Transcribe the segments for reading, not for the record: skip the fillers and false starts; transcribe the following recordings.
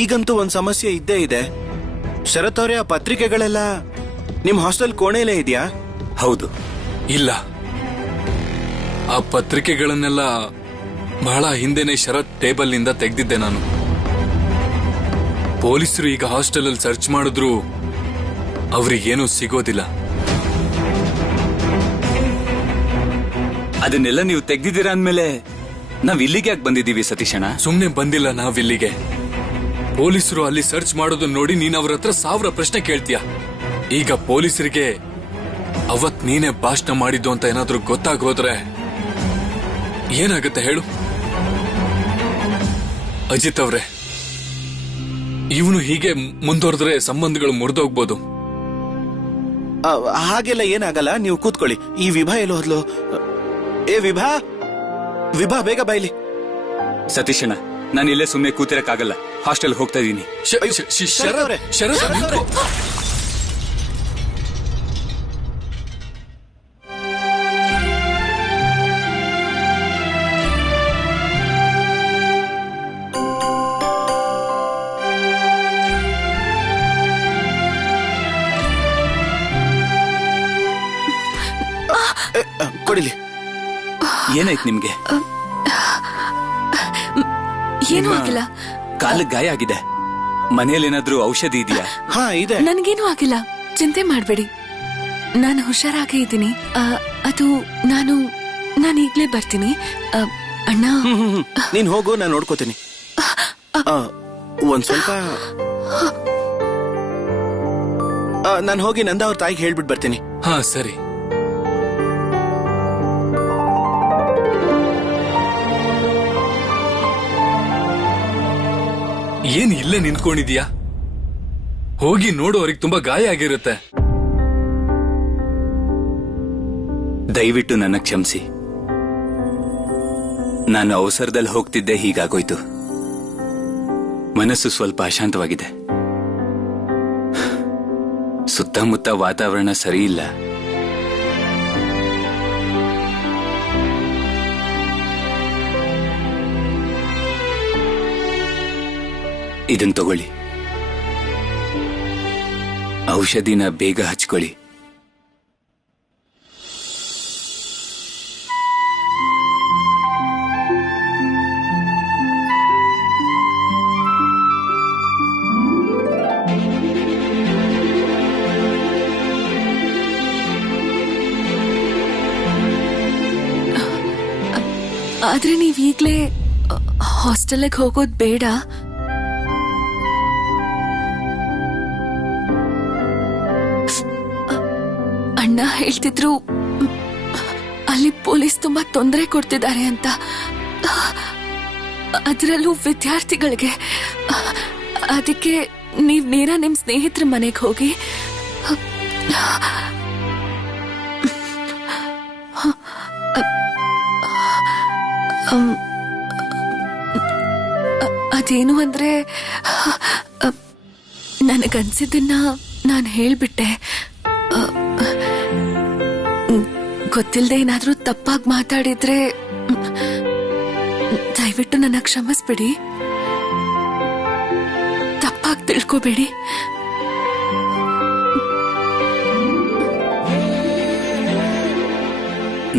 ಈಗಂತೂ ಒಂದ್ ಸಮಸ್ಯೆ ಇದ್ದೇ ಇದೆ. ಶರತ್ ಅವರೇ, ಆ ಪತ್ರಿಕೆಗಳೆಲ್ಲ ನಿಮ್ ಹಾಸ್ಟೆಲ್ ಕೋಣೆಲೇ ಇದೆಯಾ? ಹೌದು. ಇಲ್ಲ, ಆ ಪತ್ರಿಕೆಗಳನ್ನೆಲ್ಲ ಬಹಳ ಹಿಂದೆನೆ ಶರತ್ ಟೇಬಲ್ ನಿಂದ ತೆಗೆದಿದ್ದೆ ನಾನು. ಪೊಲೀಸರು ಈಗ ಹಾಸ್ಟೆಲ್ ಅಲ್ಲಿ ಸರ್ಚ್ ಮಾಡಿದ್ರು ಅವ್ರಿಗೇನು ಸಿಗೋದಿಲ್ಲ. ಅದನ್ನೆಲ್ಲ ನೀವು ತೆಗ್ದಿದ್ದೀರಾ ಅಂದ್ಮೇಲೆ ನಾವ್ ಇಲ್ಲಿಗೆ ಯಾಕೆ ಬಂದಿದ್ದೀವಿ ಸತೀಶಣ್ಣ? ಸುಮ್ನೆ ಬಂದಿಲ್ಲ ನಾವಿಲ್ಲಿಗೆ. ಪೊಲೀಸರು ಅಲ್ಲಿ ಸರ್ಚ್ ಮಾಡೋದನ್ನ ನೋಡಿ ನೀನ್ ಅವ್ರ ಹತ್ರ 1000 ಪ್ರಶ್ನೆ ಕೇಳ್ತೀಯ. ಈಗ ಪೊಲೀಸರಿಗೆ ಅವತ್ ನೀನೇ ಭಾಷಣ ಮಾಡಿದ್ದು ಅಂತ ಏನಾದ್ರೂ ಗೊತ್ತಾಗೋದ್ರೆ ಏನಾಗುತ್ತೆ ಹೇಳು? ಅಜಿತ್ ಅವ್ರೆ, ಇವನು ಹೀಗೆ ಮುಂದುವರೆದ್ರೆ ಸಂಬಂಧಗಳು ಮುರಿದೋಗ್ಬೋದು. ಹಾಗೆಲ್ಲ ಏನಾಗಲ್ಲ, ನೀವು ಕೂತ್ಕೊಳ್ಳಿ. ಈ ವಿಭಾ ಎಲ್ಲೋ ಹೋದ್ಲು? ಏ ವಿಭಾ, ವಿಭಾ ಬೇಗ ಬಾಯ್ಲಿ. ಸತೀಶಣ್ಣ, ನಾನು ಇಲ್ಲೇ ಸುಮ್ಮನೆ ಕೂತಿರಕ್ಕಾಗಲ್ಲ. ಹಾಸ್ಟೆಲ್ ಹೋಗ್ತಾ ಇದೀನಿ. ಕೊಡಿಲಿ. ಏನಾಯ್ತು ನಿಮ್ಗೆ? ಏನೂ ಆಗಿಲ್ಲ. ಕಾಲಿಗೆ ಗಾಯ ಆಗಿದೆ. ಮನೆಯಲ್ಲಿ ಏನಾದ್ರೂ ಔಷಧಿ ಇದೆಯಾ? ಹಾ ಇದೆ. ನನಗೇನು ಆಗಿಲ್ಲ, ಚಿಂತೆ ಮಾಡ್ಬೇಡಿ. ನಾನು ಹುಷಾರಾಗೇ ಇದ್ದೀನಿ. ಅದು ನಾನು ಈಗ್ಲೇ ಬರ್ತೀನಿ. ಅಣ್ಣ, ನೀನ್ ಹೋಗು, ನಾನು ನೋಡ್ಕೋತೀನಿ. ಒಂದ್ ಸ್ವಲ್ಪ ನಾನು ಹೋಗಿ ನಂದ ಅವ್ರ ತಾಯಿಗೆ ಹೇಳ್ಬಿಟ್ಟು ಬರ್ತೀನಿ. ಹಾ ಸರಿ. ಏನ್ ಇಲ್ಲೇ ನಿಂತ್ಕೊಂಡಿದ್ಯಾ? ಹೋಗಿ ನೋಡು, ಅವ್ರಿಗೆ ತುಂಬಾ ಗಾಯ ಆಗಿರುತ್ತೆ. ದಯವಿಟ್ಟು ನನ್ನ ಕ್ಷಮಿಸಿ. ನಾನು ಅವಸರದಲ್ಲಿ ಹೋಗ್ತಿದ್ದೆ, ಹೀಗಾಗೋಯ್ತು. ಮನಸ್ಸು ಸ್ವಲ್ಪ ಅಶಾಂತವಾಗಿದೆ. ಸುತ್ತಮುತ್ತ ವಾತಾವರಣ ಸರಿ ಇಲ್ಲ. ಇದನ್ ತಗೊಳ್ಳಿ. ಔಷಧಿನ ಬೇಗ ಹಚ್ಕೊಳ್ಳಿ. ಆದ್ರೆ ನೀವೀಗ್ಲೇ ಹಾಸ್ಟೆಲ್ಗೆ ಹೋಗೋದ್ ಬೇಡ. ಅಣ್ಣ ಹೇಳ್ತಿದ್ರು ಅಲ್ಲಿ ಪೊಲೀಸ್ ತುಂಬಾ ತೊಂದರೆ ಕೊಡ್ತಿದ್ದಾರೆ ಅಂತ. ಅದರಲ್ಲೂ ವಿದ್ಯಾರ್ಥಿಗಳಿಗೆ. ಅದಕ್ಕೆ ನೀವ್ ನೇರ ನಿಮ್ ಸ್ನೇಹಿತರ ಮನೆಗೆ ಹೋಗಿ ಅದೇನು ಅಂದ್ರೆ, ನನಗನ್ಸಿದ್ದನ್ನ ನಾನು ಹೇಳ್ಬಿಟ್ಟೆ. ಗೊತ್ತಿಲ್ಲದೆ ಏನಾದ್ರೂ ತಪ್ಪಾಗಿ ಮಾತಾಡಿದ್ರೆ ದಯವಿಟ್ಟು ನನ್ನ ಕ್ಷಮಿಸ್ಬಿಡಿ. ತಪ್ಪಾಗಿ ತಿಳ್ಕೋಬೇಡಿ.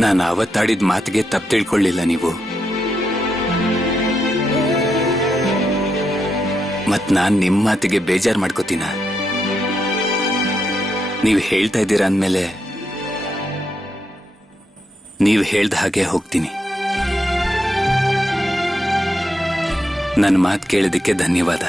ನಾನು ಅವತ್ತಾಡಿದ ಮಾತಿಗೆ ತಪ್ಪು ತಿಳ್ಕೊಳ್ಳಿಲ್ಲ ನೀವು. ಮತ್ ನಾನ್ ನಿಮ್ ಮಾತಿಗೆ ಬೇಜಾರ್ ಮಾಡ್ಕೋತೀನ? ನೀವ್ ಹೇಳ್ತಾ ಇದ್ದೀರಾ ಅಂದ್ಮೇಲೆ ನೀವ್ ಹೇಳ್ದ ಹಾಗೆ ಹೋಗ್ತೀನಿ. ನನ್ನ ಮಾತು ಕೇಳಿದಕ್ಕೆ ಧನ್ಯವಾದ.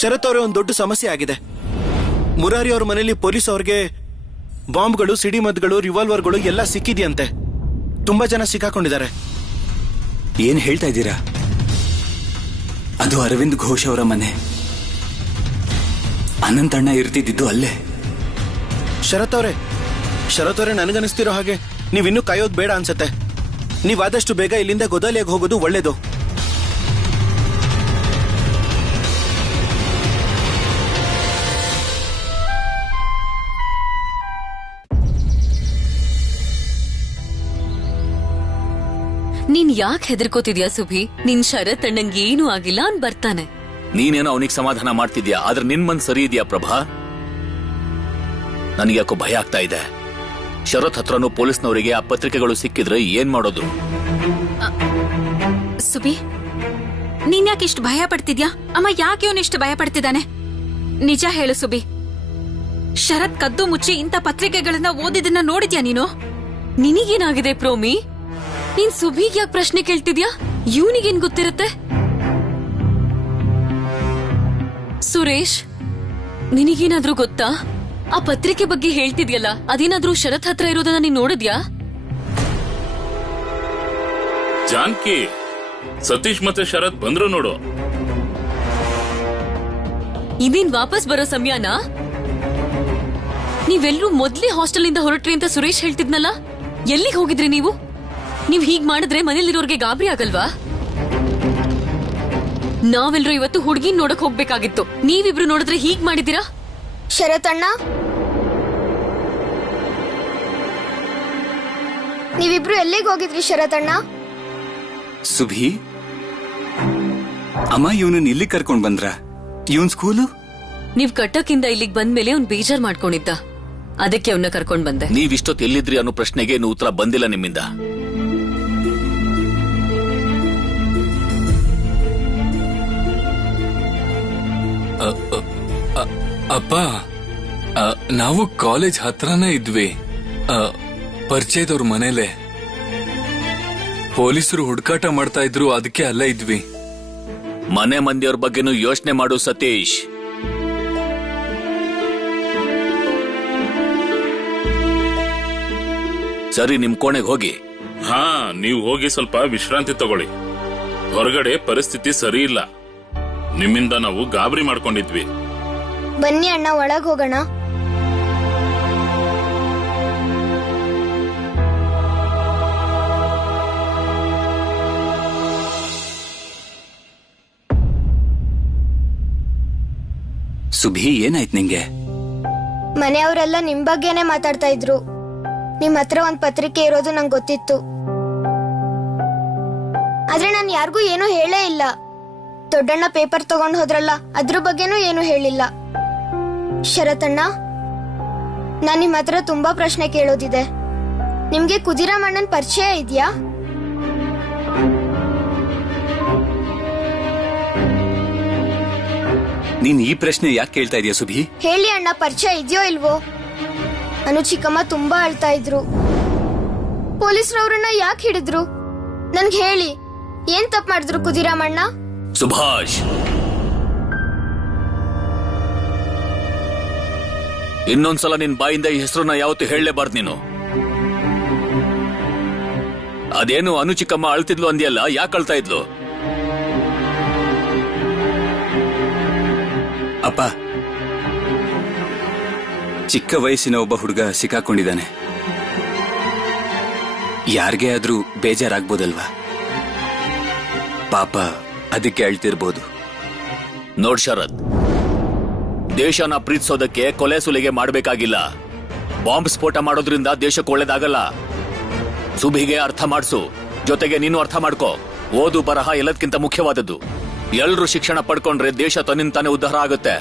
ಶರತ್ ಅವರೇ, ಒಂದು ದೊಡ್ಡ ಸಮಸ್ಯೆ ಆಗಿದೆ. ಮುರಾರಿ ಅವ್ರ ಮನೆಯಲ್ಲಿ ಪೊಲೀಸ್ ಅವ್ರಿಗೆ ಬಾಂಬ್ಗಳು, ಸಿಡಿಮದ್ದುಗಳು, ರಿವಾಲ್ವರ್ಗಳು ಎಲ್ಲ ಸಿಕ್ಕಿದೆಯಂತೆ. ತುಂಬಾ ಜನ ಸಿಕ್ಕಾಕೊಂಡಿದ್ದಾರೆ. ಏನ್ ಹೇಳ್ತಾ ಇದ್ದೀರಾ? ಅದು ಅರವಿಂದ್ ಘೋಷ್ ಅವರ ಮನೆ. ಅನಂತಣ್ಣ ಇರ್ತಿದ್ದು ಅಲ್ಲೇ. ಶರತ್ ಅವರೇ, ಶರತ್ ಅವರೇ, ನನಗನ್ನಿಸ್ತಿರೋ ಹಾಗೆ ನೀವಿನ್ನೂ ಕಾಯೋದು ಬೇಡ ಅನ್ಸತ್ತೆ. ನೀವಾದಷ್ಟು ಬೇಗ ಇಲ್ಲಿಂದ ಗೊದಾಲಿಯಾಗಿ ಹೋಗೋದು ಒಳ್ಳೇದು. ನೀನ್ ಯಾಕೆ ಹೆದರ್ಕೋತಿದ್ಯಾ ಸುಭಿ? ನಿನ್ ಶರತ್ ಅಣ್ಣಂಗ್ ಏನೂ ಆಗಿಲ್ಲ ಅನ್ ಬರ್ತಾನೆ. ನೀನೇನೋ ಅವನಿಗೆ ಸಮಾಧಾನ ಮಾಡ್ತಿದ್ಯಾ, ಆದ್ರೆ ನಿನ್ ಮನ್ ಸರಿ ಇದೆಯಾ ಪ್ರಭಾ? ನನಗ್ಯಾಕೋ ಭಯ ಆಗ್ತಾ ಇದೆ. ಶರತ್ ಹತ್ರನೂ ಪೊಲೀಸ್ನವರಿಗೆ ಆ ಪತ್ರಿಕೆಗಳು ಸಿಕ್ಕಿದ್ರೆ ಏನ್ ಮಾಡೋದು? ಸುಬಿ, ನೀನ್ ಯಾಕೆ ಇಷ್ಟು ಭಯ ಪಡ್ತಿದ್ಯಾ? ಅಮ್ಮ ಯಾಕೆ ಇವನಿಷ್ಟು ಭಯ ಪಡ್ತಿದ್ದಾನೆ? ನಿಜ ಹೇಳು ಸುಬಿ, ಶರತ್ ಕದ್ದು ಮುಚ್ಚಿ ಇಂಥ ಪತ್ರಿಕೆಗಳನ್ನ ಓದಿದನ್ನ ನೋಡಿದ್ಯಾ ನೀನು? ನಿನಗೇನಾಗಿದೆ ಪ್ರೋಮಿ? ನೀನ್ ಸುಭಿಗ್ ಯಾಕೆ ಪ್ರಶ್ನೆ ಕೇಳ್ತಿದ್ಯಾ? ಇವನಿಗೇನ್ ಗೊತ್ತಿರುತ್ತೆ? ಸುರೇಶ್, ನಿನಗೇನಾದ್ರೂ ಗೊತ್ತಾ? ಆ ಪತ್ರಿಕೆ ಬಗ್ಗೆ ಹೇಳ್ತಿದ್ಯಲ್ಲ, ಅದೇನಾದ್ರೂ ಶರತ್ ಹತ್ರ ಇರೋದನ್ನ ನೀನ್ ನೋಡಿದ್ಯಾ? ಜಾನ್ಕಿ, ಸತೀಶ್ ಮತ್ತೆ ಶರತ್ ಬಂದ್ರು ನೋಡು. ಇದೇನ್ ವಾಪಸ್ ಬರೋ ಸಮಯನಾ? ನೀವೆಲ್ಲರೂ ಮೊದ್ಲೇ ಹಾಸ್ಟೆಲ್ ಇಂದ ಹೊರಟ್ರಿ ಅಂತ ಸುರೇಶ್ ಹೇಳ್ತಿದ್ನಲ್ಲ, ಎಲ್ಲಿಗೆ ಹೋಗಿದ್ರಿ ನೀವು? ನೀವ್ ಹೀಗ್ ಮಾಡಿದ್ರೆ ಮನೇಲಿರೋರ್ಗೆ ಗಾಬರಿ ಆಗಲ್ವಾ? ನಾವೆಲ್ಲರೂ ಇವತ್ತು ಹುಡುಗಿನ್ ನೋಡಕ್ ಹೋಗ್ಬೇಕಾಗಿತ್ತು, ನೀವಿಬ್ರು ನೋಡಿದ್ರೆ ಹೀಗ್ ಮಾಡಿದೀರಾ? ಶರತ್ ಅಣ್ಣ, ನೀವಿಬ್ರು ಎಲ್ಲಿಗೆ ಹೋಗಿದ್ರಿ ಶರತ್ ಅಣ್ಣ? ಸುಭಿ, ಅಮ್ಮ ಇವನನ್ನ ಇಲ್ಲಿ ಕರ್ಕೊಂಡ್ ಬಂದ್ರ? ಇವನ್ ಸ್ಕೂಲು? ನೀವ್ ಕಟ್ಟಕ್ಕಿಂದ ಇಲ್ಲಿಗ್ ಬಂದ್ಮೇಲೆ ಅವ್ನ್ ಬೇಜಾರ್ ಮಾಡ್ಕೊಂಡಿದ್ದ, ಅದಕ್ಕೆ ಅವನ್ನ ಕರ್ಕೊಂಡ್ ಬಂದೆ. ನೀವಿಷ್ಟೊತ್ತು ಎಲ್ಲಿದ್ರಿ ಅನ್ನೋ ಪ್ರಶ್ನೆಗೆ ಇನ್ನು ಉತ್ತರ ಬಂದಿಲ್ಲ ನಿಮ್ಮಿಂದ. ಅಪ್ಪ, ನಾವು ಕಾಲೇಜ್ ಹತ್ರನೇ ಇದ್ವಿ, ಪರಿಚಯದವ್ರ ಮನೇಲೆ. ಪೊಲೀಸರು ಹುಡುಕಾಟ ಮಾಡ್ತಾ ಇದ್ರು, ಅದಕ್ಕೆ ಅಲ್ಲೇ ಇದ್ವಿ. ಮನೆ ಮಂದಿಯವ್ರ ಬಗ್ಗೆನೂ ಯೋಚನೆ ಮಾಡು ಸತೀಶ್. ಸರಿ, ನಿಮ್ ಕೋಣೆಗೆ ಹೋಗಿ. ಹಾ, ನೀವು ಹೋಗಿ ಸ್ವಲ್ಪ ವಿಶ್ರಾಂತಿ ತಗೊಳ್ಳಿ. ಹೊರಗಡೆ ಪರಿಸ್ಥಿತಿ ಸರಿ ಇಲ್ಲ, ನಿಮ್ಮಿಂದ ನಾವು ಗಾಬರಿ ಮಾಡ್ಕೊಂಡಿದ್ವಿ. ಬನ್ನಿ ಅಣ್ಣ, ಒಳಗ್ ಹೋಗೋಣ. ಸುಭಿ, ಏನಾಯ್ತು ನಿಂಗೆ? ಮನೆಯವರೆಲ್ಲ ನಿಮ್ ಬಗ್ಗೆನೆ ಮಾತಾಡ್ತಾ ಇದ್ರು. ನಿಮ್ ಹತ್ರ ಒಂದ್ ಪತ್ರಿಕೆ ಇರೋದು ನಂಗೆ ಗೊತ್ತಿತ್ತು, ಆದ್ರೆ ನಾನ್ ಯಾರಿಗೂ ಏನೂ ಹೇಳೇ ಇಲ್ಲ. ದೊಡ್ಡಣ್ಣ ಪೇಪರ್ ತಗೊಂಡ್ ಹೋದ್ರಲ್ಲ, ಅದ್ರ ಬಗ್ಗೆನೂ ಏನು ಹೇಳಿಲ್ಲ. ಶರತ್ ಅಣ್ಣ, ನಾನ್ ನಿಮ್ ಹತ್ರ ತುಂಬಾ ಪ್ರಶ್ನೆ ಕೇಳೋದಿದೆ. ನಿಮ್ಗೆ ಕುದಿರಾಮಣ್ಣನ್ ಪರಿಚಯ ಇದ್ಯಾ? ನೀನ್ ಈ ಪ್ರಶ್ನೆ ಯಾಕೆ ಕೇಳ್ತಾ ಇದೀಯ ಸುಭಿ? ಹೇಳಿ ಅಣ್ಣ, ಪರಿಚಯ ಇದೆಯೋ ಇಲ್ವೋ? ಅನು ಚಿಕ್ಕಮ್ಮ ತುಂಬಾ ಅಳ್ತಾ ಇದ್ರು. ಪೊಲೀಸ್ರವ್ರನ್ನ ಯಾಕೆ ಹಿಡಿದ್ರು? ನನ್ಗೆ ಹೇಳಿ, ಏನ್ ತಪ್ಪು ಮಾಡಿದ್ರು ಕುದಿರಾಮಣ್ಣ? ಸುಭಾಷ್, ಇನ್ನೊಂದ್ಸಲ ನಿನ್ ಬಾಯಿಂದ ಈ ಹೆಸರನ್ನ ಯಾವತ್ತೂ ಹೇಳಲೇಬಾರ್ದು ನೀನು. ಅದೇನು ಅನು ಚಿಕ್ಕಮ್ಮ ಅಳ್ತಿದ್ಲು ಅಂದ್ಯಲ್ಲ, ಯಾಕೆ ಅಳ್ತಾ ಇದ್ಲು? ಅಪ್ಪ, ಚಿಕ್ಕ ವಯಸ್ಸಿನ ಒಬ್ಬ ಹುಡುಗ ಸಿಕ್ಕಾಕೊಂಡಿದ್ದಾನೆ. ಯಾರಿಗೇ ಆದ್ರೂ ಬೇಜಾರಾಗ್ಬೋದಲ್ವಾ? ಪಾಪ, ಅದಕ್ಕೆ ಅಳ್ತಿರ್ಬೋದು. ನೋಡ್ ಶರತ್, ದೇಶನ ಪ್ರೀತಿಸೋದಕ್ಕೆ ಕೊಲೆ ಸುಲಿಗೆ ಮಾಡಬೇಕಾಗಿಲ್ಲ. ಬಾಂಬ್ ಸ್ಫೋಟ ಮಾಡೋದ್ರಿಂದ ದೇಶಕ್ಕೆ ಒಳ್ಳೇದಾಗಲ್ಲ. ಸುಭಿಗೆ ಅರ್ಥ ಮಾಡಿಸು, ಜೊತೆಗೆ ನೀನು ಅರ್ಥ ಮಾಡ್ಕೋ. ಓದು ಬರಹ ಎಲ್ಲದಕ್ಕಿಂತ ಮುಖ್ಯವಾದದ್ದು. ಎಲ್ರೂ ಶಿಕ್ಷಣ ಪಡ್ಕೊಂಡ್ರೆ ದೇಶ ತನ್ನಿಂದ ತಾನೇ ಉದ್ಧಾರ ಆಗುತ್ತೆ.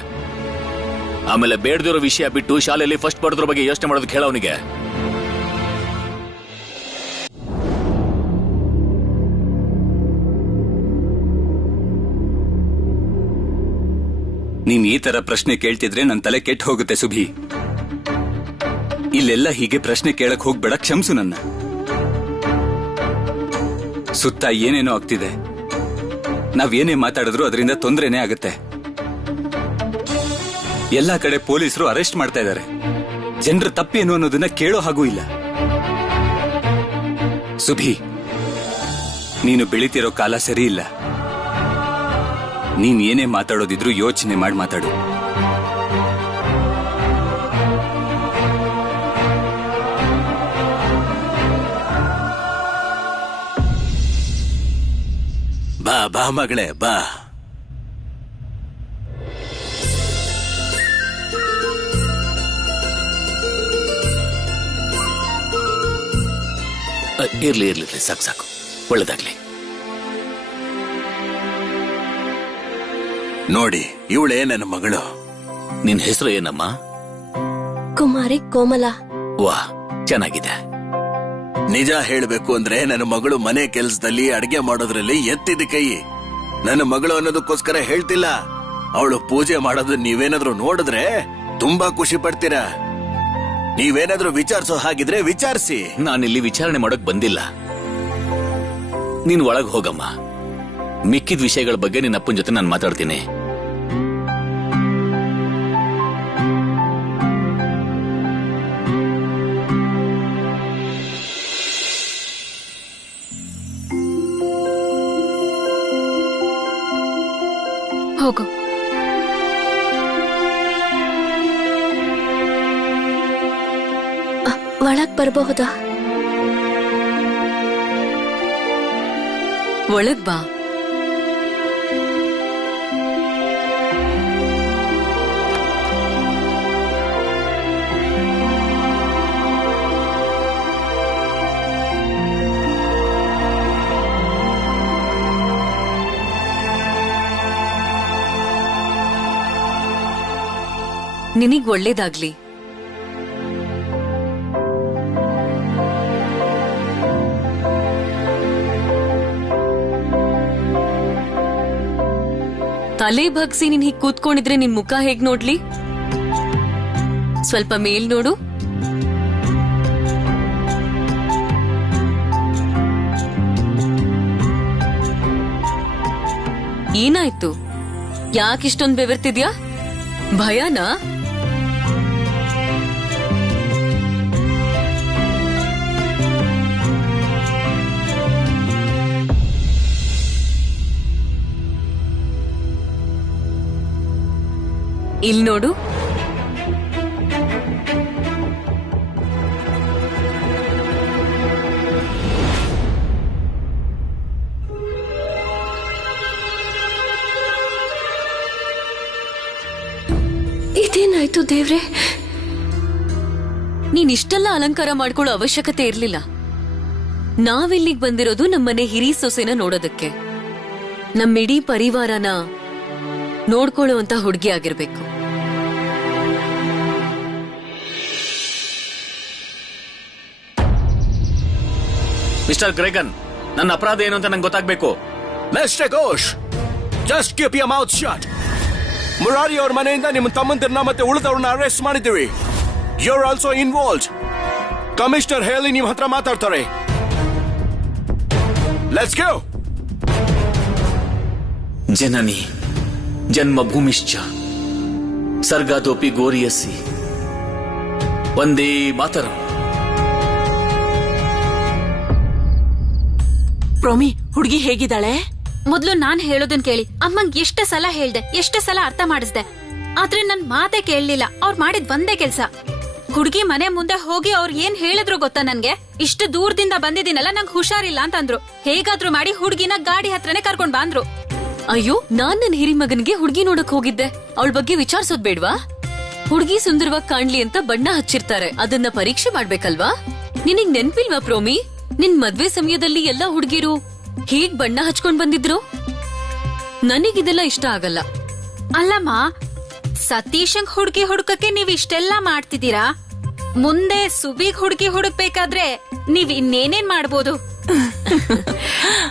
ಆಮೇಲೆ ಬೇಡದಿರೋ ವಿಷಯ ಬಿಟ್ಟು ಶಾಲೆಯಲ್ಲಿ ಫಸ್ಟ್ ಬರೋದ್ರ ಬಗ್ಗೆ ಯೋಚನೆ ಮಾಡೋದಕ್ಕೆ ಹೇಳೋನಿಗೆ. ನೀನ್ ಈ ತರ ಪ್ರಶ್ನೆ ಕೇಳ್ತಿದ್ರೆ ನನ್ ತಲೆ ಕೆಟ್ಟು ಹೋಗುತ್ತೆ ಸುಭಿ. ಇಲ್ಲೆಲ್ಲ ಹೀಗೆ ಪ್ರಶ್ನೆ ಕೇಳಕ್ ಹೋಗ್ಬೇಡ, ಕ್ಷಮಿಸು ನನ್ನ. ಸುತ್ತ ಏನೇನೋ ಆಗ್ತಿದೆ, ನಾವೇನೇ ಮಾತಾಡಿದ್ರು ಅದರಿಂದ ತೊಂದರೆನೇ ಆಗುತ್ತೆ. ಎಲ್ಲಾ ಕಡೆ ಪೊಲೀಸರು ಅರೆಸ್ಟ್ ಮಾಡ್ತಾ ಇದ್ದಾರೆ. ಜನರ ತಪ್ಪೇನು ಅನ್ನೋದನ್ನ ಕೇಳೋ ಹಾಗೂ ಇಲ್ಲ. ಸುಭಿ, ನೀನು ಬೆಳಿತಿರೋ ಕಾಲ ಸರಿ ಇಲ್ಲ. ನೀನ್ ಏನೇ ಮಾತಾಡೋದಿದ್ರು ಯೋಚನೆ ಮಾಡಿ ಮಾತಾಡು. ಬಾ ಮಗಳೇ ಬಾ. ಇರ್ಲಿ ಇರ್ಲಿ ಸಾಕು ಸಾಕು, ಒಳ್ಳೇದಾಗ್ಲಿ. ನೋಡಿ, ಇವಳೇ ನನ್ನ ಮಗಳು. ನಿನ್ ಹೆಸರು ಏನಮ್ಮ? ಕುಮಾರಿ ಕೋಮಲ. ವಾ, ಚೆನ್ನಾಗಿದೆ. ನಿಜ ಹೇಳ್ಬೇಕು ಅಂದ್ರೆ ನನ್ನ ಮಗಳು ಮನೆ ಕೆಲ್ಸದಲ್ಲಿ ಅಡ್ಗೆ ಮಾಡೋದ್ರಲ್ಲಿ ಎತ್ತಿದ ಕೈ. ನನ್ನ ಮಗಳು ಅನ್ನೋದಕ್ಕೋಸ್ಕರ ಹೇಳ್ತಿಲ್ಲ. ಅವಳು ಪೂಜೆ ಮಾಡೋದು ನೀವೇನಾದ್ರೂ ನೋಡಿದ್ರೆ ತುಂಬಾ ಖುಷಿ ಪಡ್ತೀರಾ. ನೀವೇನಾದ್ರೂ ವಿಚಾರಿಸೋ ಹಾಗಿದ್ರೆ ವಿಚಾರಿಸಿ. ನಾನಿಲ್ಲಿ ವಿಚಾರಣೆ ಮಾಡೋಕ್ ಬಂದಿಲ್ಲ. ನೀನ್ ಒಳಗ್ ಹೋಗಮ್ಮ. ಮಿಕ್ಕಿದ ವಿಷಯಗಳ ಬಗ್ಗೆ ನಿನ್ನ ಅಪ್ಪನ ಜೊತೆ ನಾನು ಮಾತಾಡ್ತೀನಿ. ಹೋಗು. ಒಳಗ್ ಬರಬಹುದಾ? ಒಳಗ್ ಬಾ. ನಿನಗ್ ಒಳ್ಳೇದಾಗ್ಲಿ. ತಲೆ ಬಗ್ಸಿ ನೀನ್ ಹೀಗ್ ಕೂತ್ಕೊಂಡಿದ್ರೆ ನಿನ್ ಮುಖ ಹೇಗ್ ನೋಡ್ಲಿ? ಸ್ವಲ್ಪ ಮೇಲ್ ನೋಡು. ಏನಾಯ್ತು? ಯಾಕಿಷ್ಟೊಂದ್ ಬೆವರ್ತಿದ್ಯಾ? ಭಯನಾ? ಇಲ್ ನೋಡು. ಇದೇನಾಯ್ತು ದೇವ್ರೆ? ನೀನ್ ಇಷ್ಟೆಲ್ಲ ಅಲಂಕಾರ ಮಾಡ್ಕೊಳ್ಳೋ ಅವಶ್ಯಕತೆ ಇರ್ಲಿಲ್ಲ. ನಾವಿಲ್ಲಿಗ್ ಬಂದಿರೋದು ನಮ್ಮನೆ ಹಿರಿ ಸೊಸೆನ ನೋಡೋದಕ್ಕೆ. ನಮ್ಮಿಡೀ ಪರಿವಾರನ ನೋಡ್ಕೊಳ್ಳುವಂತ ಹುಡುಗಿ ಆಗಿರ್ಬೇಕು. ಮಿಸ್ಟರ್ ಗ್ರೇಗನ್, ನನ್ನ ಅಪರಾಧ ಏನು ಅಂತ ನಂಗೆ ಗೊತ್ತಾಗ್ಬೇಕು. Mister Ghosh, just keep your mouth shut. Murari ಅವ್ರ ಮನೆಯಿಂದ ನಿಮ್ಮ ತಮ್ಮಂದಿರನ್ನ ಮತ್ತೆ ಉಳಿದವ್ರನ್ನ ಅರೆಸ್ಟ್ ಮಾಡಿದ್ದೀವಿ. You are also involved. Commissioner ಹೇಳಿ ನಿಮ್ ಹತ್ರ ಮಾತಾಡ್ತಾರೆ. Let's go. ಜನನಿ ಜನ್ಮಭೂಮಿಶ್ಚ ಸರ್ಗಾದೋಪಿ ಗೋರಿಯಸ್ಸಿ ವಂದೇ ಮಾತರಂ. ಪ್ರೋಮಿ, ಹುಡುಗಿ ಹೇಗಿದ್ದಾಳೆ? ಮೊದ್ಲು ನಾನ್ ಹೇಳೋದನ್ ಕೇಳಿ. ಅಮ್ಮಂಗ್ ಎಷ್ಟೇ ಸಲ ಹೇಳ್ದೆ, ಎಷ್ಟೇ ಸಲ ಅರ್ಥ ಮಾಡಿಸ್ದೆ, ಆದ್ರೆ ನನ್ ಮಾತೆ ಕೇಳಲಿಲ್ಲ. ಅವ್ರು ಮಾಡಿದ್ ಒಂದೇ ಕೆಲ್ಸ. ಹುಡುಗಿ ಮನೆ ಮುಂದೆ ಹೋಗಿ ಅವ್ರು ಏನ್ ಹೇಳಿದ್ರು ಗೊತ್ತಾ ನನ್ಗೆ? ಇಷ್ಟು ದೂರದಿಂದ ಬಂದಿದ್ದೀನಲ್ಲ, ನಂಗ್ ಹುಷಾರಿಲ್ಲ ಅಂತಂದ್ರು. ಹೇಗಾದ್ರೂ ಮಾಡಿ ಹುಡುಗಿನ ಗಾಡಿ ಹತ್ರನೇ ಕರ್ಕೊಂಡ್ ಬಂದ್ರು. ಅಯ್ಯೋ, ನಾನ್ ನನ್ ಹಿರಿ ಮಗನ್ಗೆ ಹುಡುಗಿ ನೋಡಕ್ ಹೋಗಿದ್ದೆ. ಅವಳ ಬಗ್ಗೆ ವಿಚಾರಿಸೋದ್ ಬೇಡ್ವಾ? ಹುಡುಗಿ ಸುಂದರವಾಗಿ ಕಾಣ್ಲಿ ಅಂತ ಬಣ್ಣ ಹಚ್ಚಿರ್ತಾರೆ, ಅದನ್ನ ಪರೀಕ್ಷೆ ಮಾಡ್ಬೇಕಲ್ವಾ? ನಿನಗ್ ನೆನ್ಪಿಲ್ವಾ ಪ್ರೋಮಿ? ನಿನ್ ಮದ್ವೆ ಸಮಯದಲ್ಲಿ ಎಲ್ಲಾ ಹುಡುಗಿರು ಹೀಗ್ ಬಣ್ಣ ಹಚ್ಕೊಂಡ್ ಬಂದಿದ್ರು. ನನಗಿದೆಲ್ಲ ಇಷ್ಟ ಆಗಲ್ಲ. ಅಲ್ಲಮ್ಮ, ಸತೀಶಂಗ್ ಹುಡುಗಿ ಹುಡುಕಕ್ಕೆ ನೀವ್ ಇಷ್ಟೆಲ್ಲಾ ಮಾಡ್ತಿದ್ದೀರಾ. ಮುಂದೆ ಸುಬಿಗ್ ಹುಡುಗಿ ಹುಡುಕ್ಬೇಕಾದ್ರೆ ನೀವ್ ಇನ್ನೇನೇನ್ ಮಾಡ್ಬೋದು?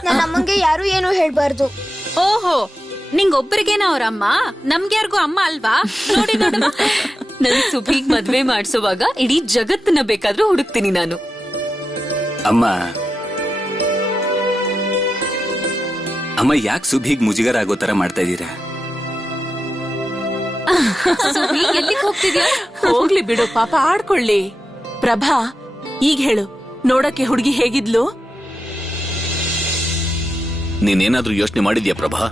ನನ್ನ ಅಮ್ಮಂಗೆ ಯಾರು ಏನು ಹೇಳ್ಬಾರ್ದು. ಓಹೋ, ನಿಂಗೊಬ್ಬರಿಗೇನ ಅವ್ರಮ್ಮ? ನಮ್ಗ್ಯಾರ್ಗೂ ಅಮ್ಮ ಅಲ್ವಾ? ನೋಡಿ ನೋಡು. ನನ್ ಸುಬಿಗ್ ಮದ್ವೆ ಮಾಡ್ಸೋವಾಗ ಇಡೀ ಜಗತ್ತನ್ನ ಬೇಕಾದ್ರೂ ಹುಡುಕ್ತೀನಿ ನಾನು. ಅಮ್ಮ ಅಮ್ಮ, ಯಾಕೆ ಸುಬೀಗ್ ಮುಜುಗರ ಆಗೋ ತರ ಮಾಡ್ತಾ ಇದ್ದೀರಾ? ಸುಬಿ, ಎಲ್ಲಿಗ್ ಹೋಗ್ತಿದ್ಯಾ? ಹೋಗ್ಲಿ ಬಿಡು, ಪಾಪ ಆಡ್ಕೊಳ್ಳಿ. ಪ್ರಭಾ, ಈಗ ಹೇಳು, ನೋಡಕ್ಕೆ ಹುಡುಗಿ ಹೇಗಿದ್ಲು? ನೀನೇನಾದ್ರೂ ಯೋಚನೆ ಮಾಡಿದ್ಯಾ ಪ್ರಭಾ?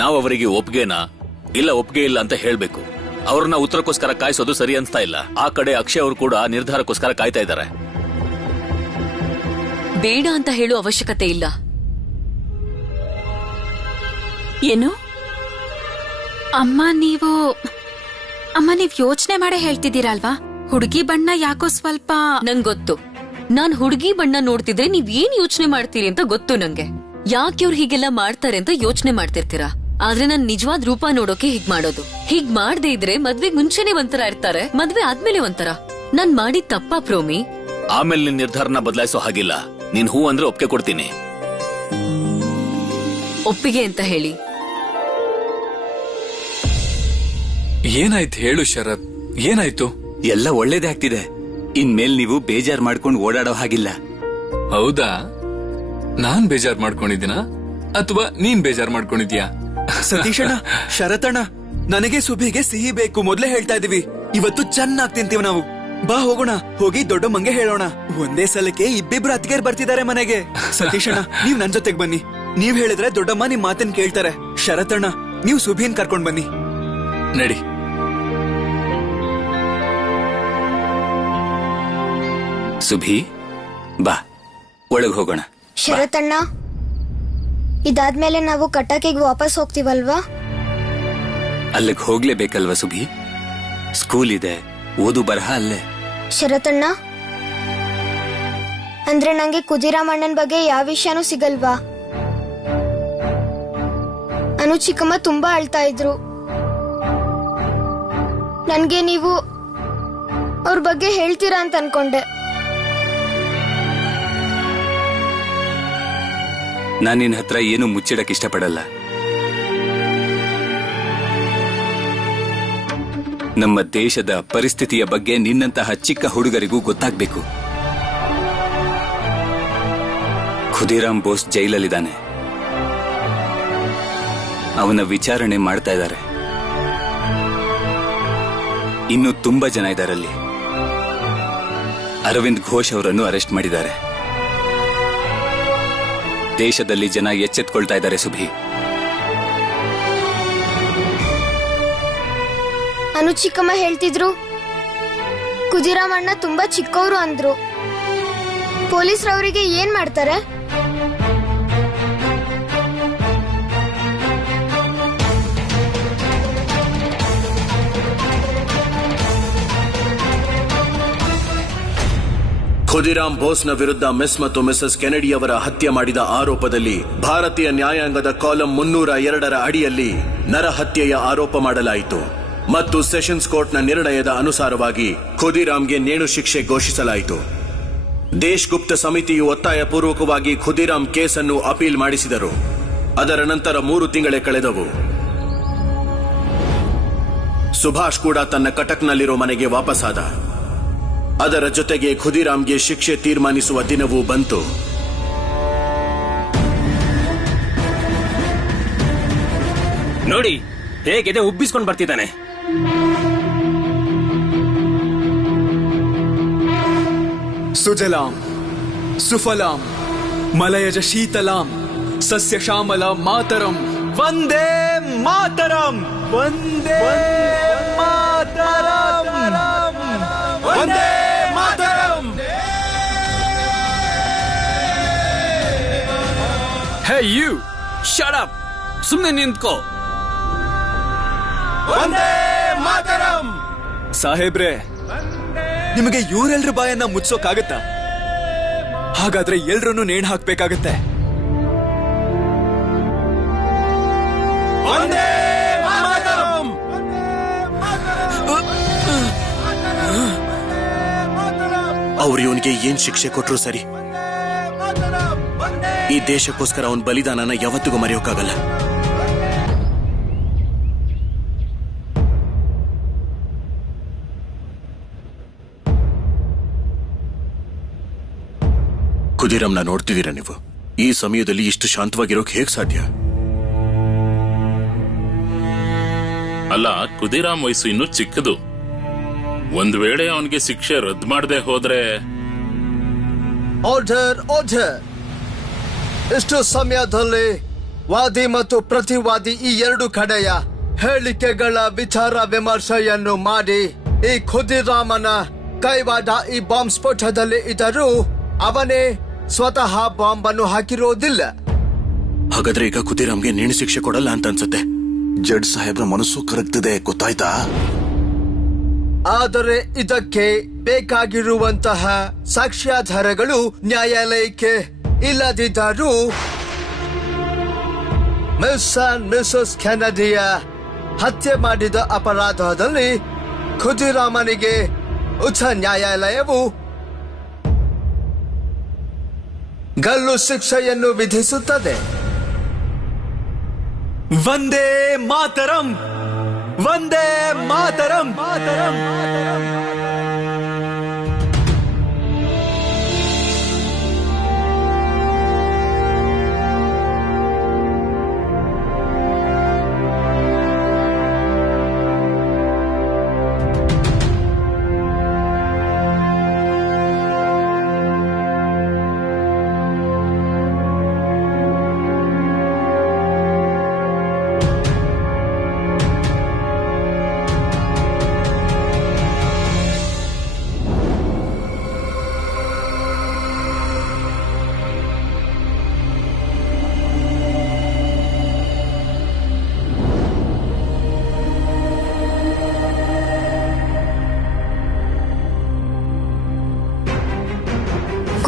ನಾವು ಅವರಿಗೆ ಒಪ್ಗೆನಾ ಇಲ್ಲ ಒಪ್ಗೆ ಇಲ್ಲ ಅಂತ ಹೇಳ್ಬೇಕು. ಅವ್ರನ್ನ ಉತ್ತರಕ್ಕೋಸ್ಕರ ಕಾಯಿಸೋದು ಸರಿ ಅನ್ಸ್ತಾ ಇಲ್ಲ. ಆ ಕಡೆ ಅಕ್ಷಯ್ ಅವರು ಕೂಡ ನಿರ್ಧಾರಕ್ಕೋಸ್ಕರ ಕಾಯ್ತಾ ಇದ್ದಾರೆ. ಬೇಡ ಅಂತ ಹೇಳೋ ಅವಶ್ಯಕತೆ ಇಲ್ಲ. ಏನು? ಅಮ್ಮ ನೀವು ಯೋಚನೆ ಮಾಡೇ ಹೇಳ್ತಿದ್ದೀರಾ ಅಲ್ವಾ? ಹುಡುಗಿ ಬಣ್ಣ ಯಾಕೋ ಸ್ವಲ್ಪ ನಂಗೊತ್ತು. ನಾನ್ ಹುಡುಗಿ ಬಣ್ಣ ನೋಡ್ತಿದ್ರೆ ನೀವ್ ಏನ್ ಯೋಚನೆ ಮಾಡ್ತೀರಿ ಅಂತ ಗೊತ್ತು ನಂಗೆ. ಯಾಕೆ ಇವ್ರು ಹೀಗೆಲ್ಲ ಮಾಡ್ತಾರೆ ಅಂತ ಯೋಚನೆ ಮಾಡ್ತಿರ್ತೀರಾ. ಆದ್ರೆ ನನ್ ನಿಜವಾದ ರೂಪ ನೋಡೋಕೆ ಹೀಗ್ ಮಾಡೋದು. ಹೀಗ್ ಮಾಡದೇ ಇದ್ರೆ ಮದ್ವೆಗ್ ಮುಂಚೆನೆ ಒಂಥರ ಇರ್ತಾರೆ, ಮದ್ವೆ ಆದ್ಮೇಲೆ ಒಂಥರ. ನಾನ್ ಮಾಡಿದ್ ತಪ್ಪಾ ಪ್ರೋಮಿ? ಆಮೇಲೆ ನಿನ್ ನಿರ್ಧಾರನ ಬದಲಾಯಿಸೋ ಹಾಗಿಲ್ಲ. ನೀನ್ ಹೂ ಅಂದ್ರೆ ಒಪ್ಪಿಗೆ ಕೊಡ್ತೀನಿ. ಒಪ್ಪಿಗೆ ಅಂತ ಹೇಳಿ. ಏನಾಯ್ತು ಹೇಳು ಶರತ್, ಏನಾಯ್ತು? ಎಲ್ಲ ಒಳ್ಳೇದೇ ಆಗ್ತಿದೆ. ಇನ್ಮೇಲ್ ನೀವು ಬೇಜಾರ್ ಮಾಡ್ಕೊಂಡು ಓಡಾಡೋ ಹಾಗಿಲ್ಲ. ಹೌದಾ? ನಾನ್ ಬೇಜಾರ್ ಮಾಡ್ಕೊಂಡಿದ್ದೀನ ಅಥವಾ ನೀನ್ ಬೇಜಾರ್ ಮಾಡ್ಕೊಂಡಿದ್ಯಾ? ಸತೀಶಣ್ಣ, ಶರತಣ್ಣ, ನನಗೆ ಸುಭಿಗೆ ಸಿಹಿ ಬೇಕು. ಮೊದ್ಲೇ ಹೇಳ್ತಾ ಇದೀವಿ, ಇವತ್ತು ಚೆನ್ನಾಗ್ ತಿಂತೀವಿ ನಾವು. ಬಾ ಹೋಗೋಣ, ಹೋಗಿ ದೊಡ್ಡಮ್ಮಂಗೆ ಹೇಳೋಣ. ಒಂದೇ ಸಲಕ್ಕೆ ಇಬ್ಬಿಬ್ರು ಅತ್ತಿಗೆರ್ ಬರ್ತಿದ್ದಾರೆ ಮನೆಗೆ. ಸತೀಶಣ್ಣ, ನೀವ್ ನನ್ ಜೊತೆಗ್ ಬನ್ನಿ. ನೀವ್ ಹೇಳಿದ್ರೆ ದೊಡ್ಡಮ್ಮ ನಿಮ್ ಮಾತನ್ ಕೇಳ್ತಾರೆ. ಶರತಣ್ಣ, ನೀವು ಸುಭಿನ್ ಕರ್ಕೊಂಡ್ ಬನ್ನಿ. ನಡಿ. ಸುಭಿ, ಬಾ ಒಳಗ್ ಹೋಗೋಣ. ಶರತಣ್ಣ, ಇದಾದ್ಮೇಲೆ ನಾವು ಕಟಕಿಗೆ ವಾಪಸ್ ಹೋಗ್ತೀವಲ್ವಾ? ಅಲ್ಲಿಗೆ ಹೋಗ್ಲೇಬೇಕಲ್ವಾ ಸುಭಿ? ಸ್ಕೂಲ್ ಇದೆ, ಓದು ಬರಹ ಅಲ್ಲೇ. ಶರತಣ್ಣ, ಅಂದ್ರೆ ನಂಗೆ ಕುದಿರಾಮಣ್ಣನ್ ಬಗ್ಗೆ ಯಾವ ವಿಷಯನೂ ಸಿಗಲ್ವಾ? ಅನು ಚಿಕ್ಕಮ್ಮ ತುಂಬಾ ಅಳ್ತಾ ಇದ್ರು. ನನ್ಗೆ ನೀವು ಅವ್ರ ಬಗ್ಗೆ ಹೇಳ್ತೀರಾ ಅಂತ ಅನ್ಕೊಂಡೆ. ನಾನ್ ನಿನ್ ಹತ್ರ ಏನು ಮುಚ್ಚಿಡಕ್ ಇಷ್ಟಪಡಲ್ಲ. ನಮ್ಮ ದೇಶದ ಪರಿಸ್ಥಿತಿಯ ಬಗ್ಗೆ ನಿನ್ನಂತಹ ಚಿಕ್ಕ ಹುಡುಗರಿಗೂ ಗೊತ್ತಾಗ್ಬೇಕು. ಖುದಿರಾಮ್ ಬೋಸ್ ಜೈಲಲ್ಲಿದ್ದಾನೆ. ಅವನ ವಿಚಾರಣೆ ಮಾಡ್ತಾ ಇದ್ದಾರೆ. ಇನ್ನು ತುಂಬಾ ಜನ ಇದ್ದಾರಲ್ಲಿ. ಅರವಿಂದ್ ಘೋಷ್ ಅವರನ್ನು ಅರೆಸ್ಟ್ ಮಾಡಿದ್ದಾರೆ. ದೇಶದಲ್ಲಿ ಜನ ಎಚ್ಚೆತ್ಕೊಳ್ತಾ ಇದ್ದಾರೆ ಸುಭಿ. ಅನು ಚಿಕ್ಕಮ್ಮ ಹೇಳ್ತಿದ್ರು, ಕುದಿರಾಮಣ್ಣ ತುಂಬಾ ಚಿಕ್ಕವರು ಅಂದ್ರು. ಪೊಲೀಸರವರಿಗೆ ಏನ್ ಮಾಡ್ತಾರೆ? ಖುದಿರಾಮ್ ಬೋಸ್ನ ವಿರುದ್ಧ ಮಿಸ್ ಮತ್ತು ಮಿಸಸ್ ಕೆನೆಡಿ ಅವರ ಹತ್ಯೆ ಮಾಡಿದ ಆರೋಪದಲ್ಲಿ ಭಾರತೀಯ ನ್ಯಾಯಾಂಗದ ಕಾಲಂ 302ರ ಅಡಿಯಲ್ಲಿ ನರಹತ್ಯೆಯ ಆರೋಪ ಮಾಡಲಾಯಿತು ಮತ್ತು ಸೆಷನ್ಸ್ ಕೋರ್ಟ್ನ ನಿರ್ಣಯದ ಅನುಸಾರವಾಗಿ ಖುದಿರಾಮ್ಗೆ ನೇಣು ಶಿಕ್ಷೆ ಘೋಷಿಸಲಾಯಿತು. ದೇಶ್ ಗುಪ್ತ ಸಮಿತಿಯು ಒತ್ತಾಯಪೂರ್ವಕವಾಗಿ ಖುದಿರಾಮ್ ಕೇಸನ್ನು ಅಪೀಲ್ ಮಾಡಿಸಿದರು. ಅದರ ನಂತರ 3 ತಿಂಗಳೇ ಕಳೆದವು. ಸುಭಾಷ್ ಕೂಡ ತನ್ನ ಕಟಕ್ನಲ್ಲಿರೋ ಮನೆಗೆ ವಾಪಸ್ಸಾದ. ಅದರ ಜೊತೆಗೆ ಖುದಿರಾಮ್ಗೆ ಶಿಕ್ಷೆ ತೀರ್ಮಾನಿಸುವ ದಿನವೂ ಬಂತು. ನೋಡಿ ಹೇಗಿದೆ ಉಬ್ಬಿಸ್ಕೊಂಡು ಬರ್ತಿದ್ದಾನೆ. ಸುಜಲಾಂ ಸುಫಲಾಂ ಮಲಯಜ ಶೀತಲಾಂ ಸಸ್ಯ ಶ್ಯಾಮಲ Mataram Vande Mataram Vande Mataram Vande Mataram. Hey you, shut up, ಸುಮ್ಮನೆ ನಿಂತ್ಕೋ. ವಂದೇ ಮಾತರಂ. ಸಾಹೇಬ್ರೆ, ನಿಮಗೆ ಇವರೆಲ್ರ ಬಾಯನ್ನ ಮುಚ್ಚೋಕಾಗತ್ತಾ? ಹಾಗಾದ್ರೆ ಎಲ್ರನ್ನೂ ನೇಣು ಹಾಕ್ಬೇಕಾಗತ್ತೆ. ಅವ್ರು ಇವನಿಗೆ ಏನ್ ಶಿಕ್ಷೆ ಕೊಟ್ರು ಸರಿ. ಈ ದೇಶಕ್ಕೋಸ್ಕರ ಅವನ ಬಲಿದಾನನ ಯಾವತ್ತಿಗೂ ಮರೆಯೋಕ್ಕಾಗಲ್ಲ. ಖುದಿರಾಮ್ನ ನೋಡ್ತಿದ್ದೀರಾ ನೀವು? ಈ ಸಮಯದಲ್ಲಿ ಇಷ್ಟು ಶಾಂತವಾಗಿರೋಕ್ ಹೇಗ್ ಸಾಧ್ಯ? ಅಲ್ಲ, ಖುದಿರಾಮ್ ವಯಸ್ಸು ಇನ್ನೂ ಚಿಕ್ಕದು. ಒಂದ್ ವೇಳೆ ಅವನಿಗೆ ಶಿಕ್ಷೆ ರದ್ದು ಮಾಡದೆ ಹೋದ್ರೆ? Order order. ಇಷ್ಟು ಸಮಯದಲ್ಲಿ ವಾದಿ ಮತ್ತು ಪ್ರತಿವಾದಿ ಈ ಎರಡು ಕಡೆಯ ಹೇಳಿಕೆಗಳ ವಿಚಾರ ವಿಮರ್ಶೆಯನ್ನು ಮಾಡಿ ಈ ಖುದಿರಾಮನ ಕೈವಾಡ ಈ ಬಾಂಬ್ ಸ್ಫೋಟದಲ್ಲಿ ಇದ್ದರೂ ಅವನೇ ಸ್ವತಃ ಬಾಂಬ್ ಅನ್ನು ಹಾಕಿರೋದಿಲ್ಲ. ಹಾಗಾದ್ರೆ ಈಗ ಖುದಿರಾಮ್ಗೆ ನೇಣು ಶಿಕ್ಷೆ ಕೊಡಲ್ಲ ಅಂತ ಅನ್ಸುತ್ತೆ. ಜಡ್ಜ್ ಸಾಹೇಬ್ರ ಮನಸ್ಸು ಕರಗ್ತಿದೆ, ಗೊತ್ತಾಯ್ತಾ? ಆದರೆ ಇದಕ್ಕೆ ಬೇಕಾಗಿರುವಂತಹ ಸಾಕ್ಷ್ಯಾಧಾರಗಳು ನ್ಯಾಯಾಲಯಕ್ಕೆ ಇಲ್ಲದಿದ್ದರೂ ಮಿಸ್ ಅಂಡ್ ಮಿಸಸ್ ಕೆನಡಿಯ ಹತ್ಯೆ ಮಾಡಿದ ಅಪರಾಧದಲ್ಲಿ ಖುದಿರಾಮನಿಗೆ ಉಚ್ಚ ನ್ಯಾಯಾಲಯವು ಗಲ್ಲು ಶಿಕ್ಷೆಯನ್ನು ವಿಧಿಸುತ್ತದೆ. ವಂದೇ ಮಾತರಂ, ವಂದೇ ಮಾತರಂ.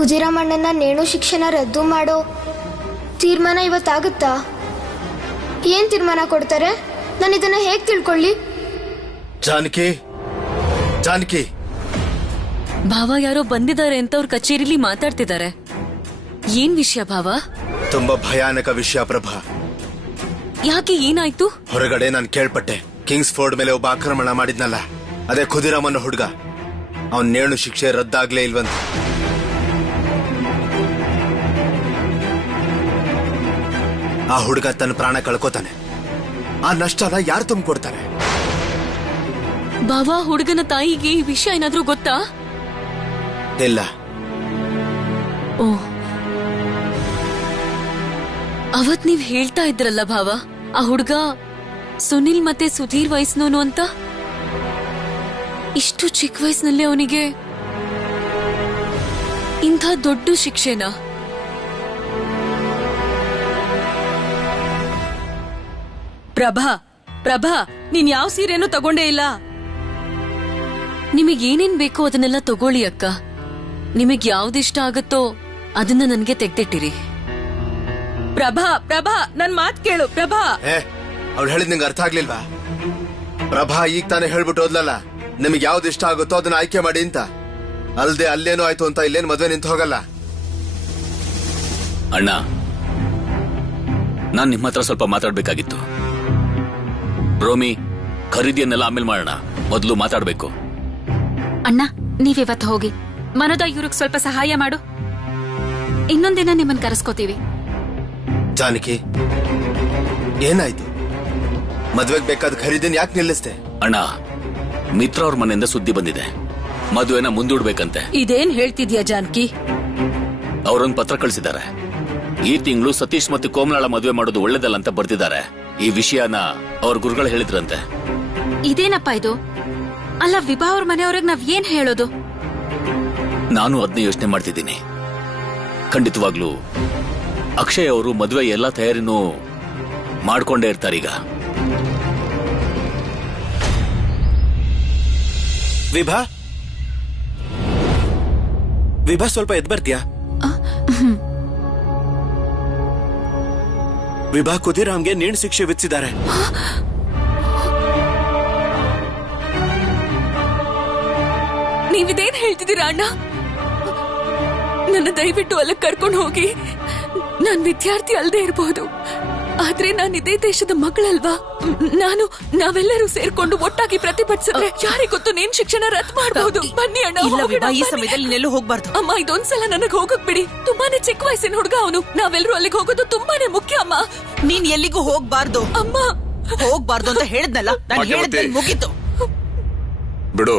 ಖುದಿರಾಮಣ್ಣನ ನೇಣು ಶಿಕ್ಷೆನ ರದ್ದು ಮಾಡೋ ತೀರ್ಮಾನ ಇವತ್ತಾಗುತ್ತಾ? ಏನ್ ತೀರ್ಮಾನ ಕೊಡ್ತಾರೆ? ನಾನು ಇದನ್ನ ಹೇಗ್ ತಿಳ್ಕೊಳ್ಳಿ? ಜಾನಕಿ, ಜಾನಕಿ. ಭಾವ ಯಾರೋ ಬಂದಿದ್ದಾರೆ ಅಂತ ಅವ್ರ ಕಚೇರಿಲಿ ಮಾತಾಡ್ತಿದ್ದಾರೆ. ಏನ್ ವಿಷಯ ಭಾವ? ತುಂಬಾ ಭಯಾನಕ ವಿಷಯ ಪ್ರಭಾ. ಯಾಕೆ, ಏನಾಯ್ತು? ಹೊರಗಡೆ ನಾನು ಕೇಳ್ಪಟ್ಟೆ, ಕಿಂಗ್ಸ್ ಫೋರ್ಡ್ ಮೇಲೆ ಒಬ್ಬ ಆಕ್ರಮಣ ಮಾಡಿದ್ನಲ್ಲ, ಅದೇ ಖುದಿರಾಮನ ಹುಡುಗ. ಅವನ್ ನೇಣು ಶಿಕ್ಷೆ ರದ್ದಾಗ್ಲೇ ಇಲ್ವಂತ. ಆ ಹುಡುಗ ತನ್ನ ಪ್ರಾಣ ಕಳ್ಕೋತಾನೆ. ಆ ನಷ್ಟನ ಯಾರು ತುಂಬಿಕೊಡ್ತಾರೆ? ಭಾವ, ಹುಡುಗನ ತಾಯಿಗೆ ಈ ವಿಷಯ ಏನಾದ್ರೂ ಗೊತ್ತಾ? ಇಲ್ಲ. ಓ, ಅವತ್ ನೀವ್ ಹೇಳ್ತಾ ಇದ್ರಲ್ಲ ಭಾವ, ಆ ಹುಡುಗ ಸುನಿಲ್ ಮತ್ತೆ ಸುಧೀರ್ ವಯಸ್ಸಿನವನು ಅಂತ. ಇಷ್ಟು ಚಿಕ್ಕ ವಯಸ್ಸಿನಲ್ಲೇ ಅವನಿಗೆ ಇಂಥ ದೊಡ್ಡ ಶಿಕ್ಷೆನಾ? ಪ್ರಭಾ, ನೀನ್ ಯಾವ ಸೀರೆನೂ ತಗೊಂಡೇ ಇಲ್ಲ. ನಿಮಗ್ ಏನೇನ್ ಬೇಕೋ ಅದನ್ನೆಲ್ಲ ತಗೊಳ್ಳಿ ಅಕ್ಕ. ನಿಮಗ್ ಯಾವ್ದಿಷ್ಟ ಆಗತ್ತೋ ಅದನ್ನ ನನ್ಗೆ ತೆಗ್ದಿಟ್ಟಿರಿ. ಪ್ರಭಾ, ನನ್ ಮಾತ್ ಕೇಳು ಪ್ರಭಾ. ಅವ್ಳು ಹೇಳಿದ್ ನಿಂಗೆ ಅರ್ಥ ಆಗ್ಲಿಲ್ವಾ? ಪ್ರಭಾ ಈಗ ತಾನೇ ಹೇಳ್ಬಿಟ್ಟು ಹೋದ್ಲಲ್ಲ, ನಿಮಗೆ ಯಾವ್ದು ಇಷ್ಟ ಆಗುತ್ತೋ ಅದನ್ನ ಆಯ್ಕೆ ಮಾಡಿ ಅಂತ. ಅಲ್ದೆ ಅಲ್ಲೇನೋ ಆಯ್ತು ಅಂತ ಇಲ್ಲೇನು ಮದ್ವೆ ನಿಂತು ಹೋಗಲ್ಲ. ಅಣ್ಣ, ನಾನ್ ನಿಮ್ಮ ಹತ್ರ ಸ್ವಲ್ಪ ಮಾತಾಡ್ಬೇಕಾಗಿತ್ತು. ರೋಮಿ, ಖರೀದಿಯನ್ನೆಲ್ಲ ಆಮೇಲೆ ಮಾಡೋಣ, ಮೊದಲು ಮಾತಾಡ್ಬೇಕು. ಅಣ್ಣ, ನೀವಿವತ್ತು ಹೋಗಿ ಮನೋದ ಇವ್ರಿಗೆ ಸ್ವಲ್ಪ ಸಹಾಯ ಮಾಡು. ಇನ್ನೊಂದಿನ ನಿಮ್ಮನ್ ಕರೆಸ್ಕೋತೀವಿ. ಜಾನಕಿ, ಏನಾಯ್ತು? ಮದ್ವೆಗ್ ಬೇಕಾದ ಖರೀದಿನ ಯಾಕೆ ನಿಲ್ಲಿಸ್ತೆ? ಅಣ್ಣ, ಮಿತ್ರ ಅವ್ರ ಮನೆಯಿಂದ ಸುದ್ದಿ ಬಂದಿದೆ, ಮದುವೆನ ಮುಂದೂಡ್ಬೇಕಂತೆ. ಇದೇನ್ ಹೇಳ್ತಿದ್ಯಾ ಜಾನಕಿ? ಅವರೊಂದು ಪತ್ರ ಕಳಿಸಿದ್ದಾರೆ. ಈ ತಿಂಗಳು ಸತೀಶ್ ಮತ್ತು ಕೋಮಲಾಳ ಮದುವೆ ಮಾಡೋದು ಒಳ್ಳೇದಲ್ಲ ಅಂತ ಬರ್ತಿದ್ದಾರೆ. ಈ ವಿಷಯನ ಅವ್ರ ಗುರುಗಳು ಹೇಳಿದ್ರಂತೆ. ಇದೇನಪ್ಪ ಇದು? ಅಲ್ಲ, ವಿಭಾ ಅವ್ರ ಮನೆಯವ್ರಿಗೆ ನಾವ್ ಏನ್ ಹೇಳೋದು? ನಾನು ಅದನ್ನೇ ಯೋಚನೆ ಮಾಡ್ತಿದ್ದೀನಿ. ಖಂಡಿತವಾಗ್ಲೂ ಅಕ್ಷಯ್ ಅವರು ಮದುವೆ ಎಲ್ಲಾ ತಯಾರಿನೂ ಮಾಡ್ಕೊಂಡೇ ಇರ್ತಾರೀಗ. ವಿಭಾ, ಸ್ವಲ್ಪ ಎದ್ ಬರ್ತೀಯಾ? ವಿಭಾ, ಖುದಿರಾಮ್ಗೆ ನೇಣು ಶಿಕ್ಷೆ ವಿಧಿಸಿದ್ದಾರೆ. ನೀವಿದೇನ್ ಹೇಳ್ತಿದ್ದೀರಾ ಅಣ್ಣ? ನನ್ನ ದಯವಿಟ್ಟು ಅಲ್ಲ ಕರ್ಕೊಂಡು ಹೋಗಿ. ನಾನ್ ವಿದ್ಯಾರ್ಥಿ ಅಲ್ದೇ ಇರಬಹುದು, ಆದ್ರೆ ನಾನು ಇದೇ ದೇಶದ ಮಗಳಲ್ವಾ? ನಾವೆಲ್ಲರೂ ಸೇರ್ಕೊಂಡು ಒಟ್ಟಾಗಿ ಪ್ರತಿಭಟಿಸಿದ್ರೆ ಯಾರಿಗೆ ಗೊತ್ತು ನೇಣು ಶಿಕ್ಷಣ ರದ್ದು ಮಾಡಬಹುದು. ಬನ್ನಿ ಅಣ್ಣ. ಈ ಸಮಯದಲ್ಲಿ ನೆಲ್ಲೂ ಹೋಗ್ಬಾರ್ದು. ಅಮ್ಮ, ಇದೊಂದ್ಸಲ ನನಗ್ ಹೋಗಕ್ ಬಿಡಿ. ತುಂಬಾನೇ ಚಿಕ್ಕ ವಯಸ್ಸಿನ ಹುಡುಗ ಅವನು. ನಾವೆಲ್ಲರೂ ಅಲ್ಲಿಗೆ ಹೋಗೋದು ತುಂಬಾನೇ ಮುಖ್ಯ ಅಮ್ಮ. ನೀನ್ ಎಲ್ಲಿಗೂ ಹೋಗ್ಬಾರ್ದು. ಅಮ್ಮ, ಹೋಗ್ಬಾರ್ದು ಅಂತ ಹೇಳಿದ್ನಲ್ಲ, ನಾನು ಹೇಳಿದ್ದೆ ಮುಗಿತು. ಬಿಡು,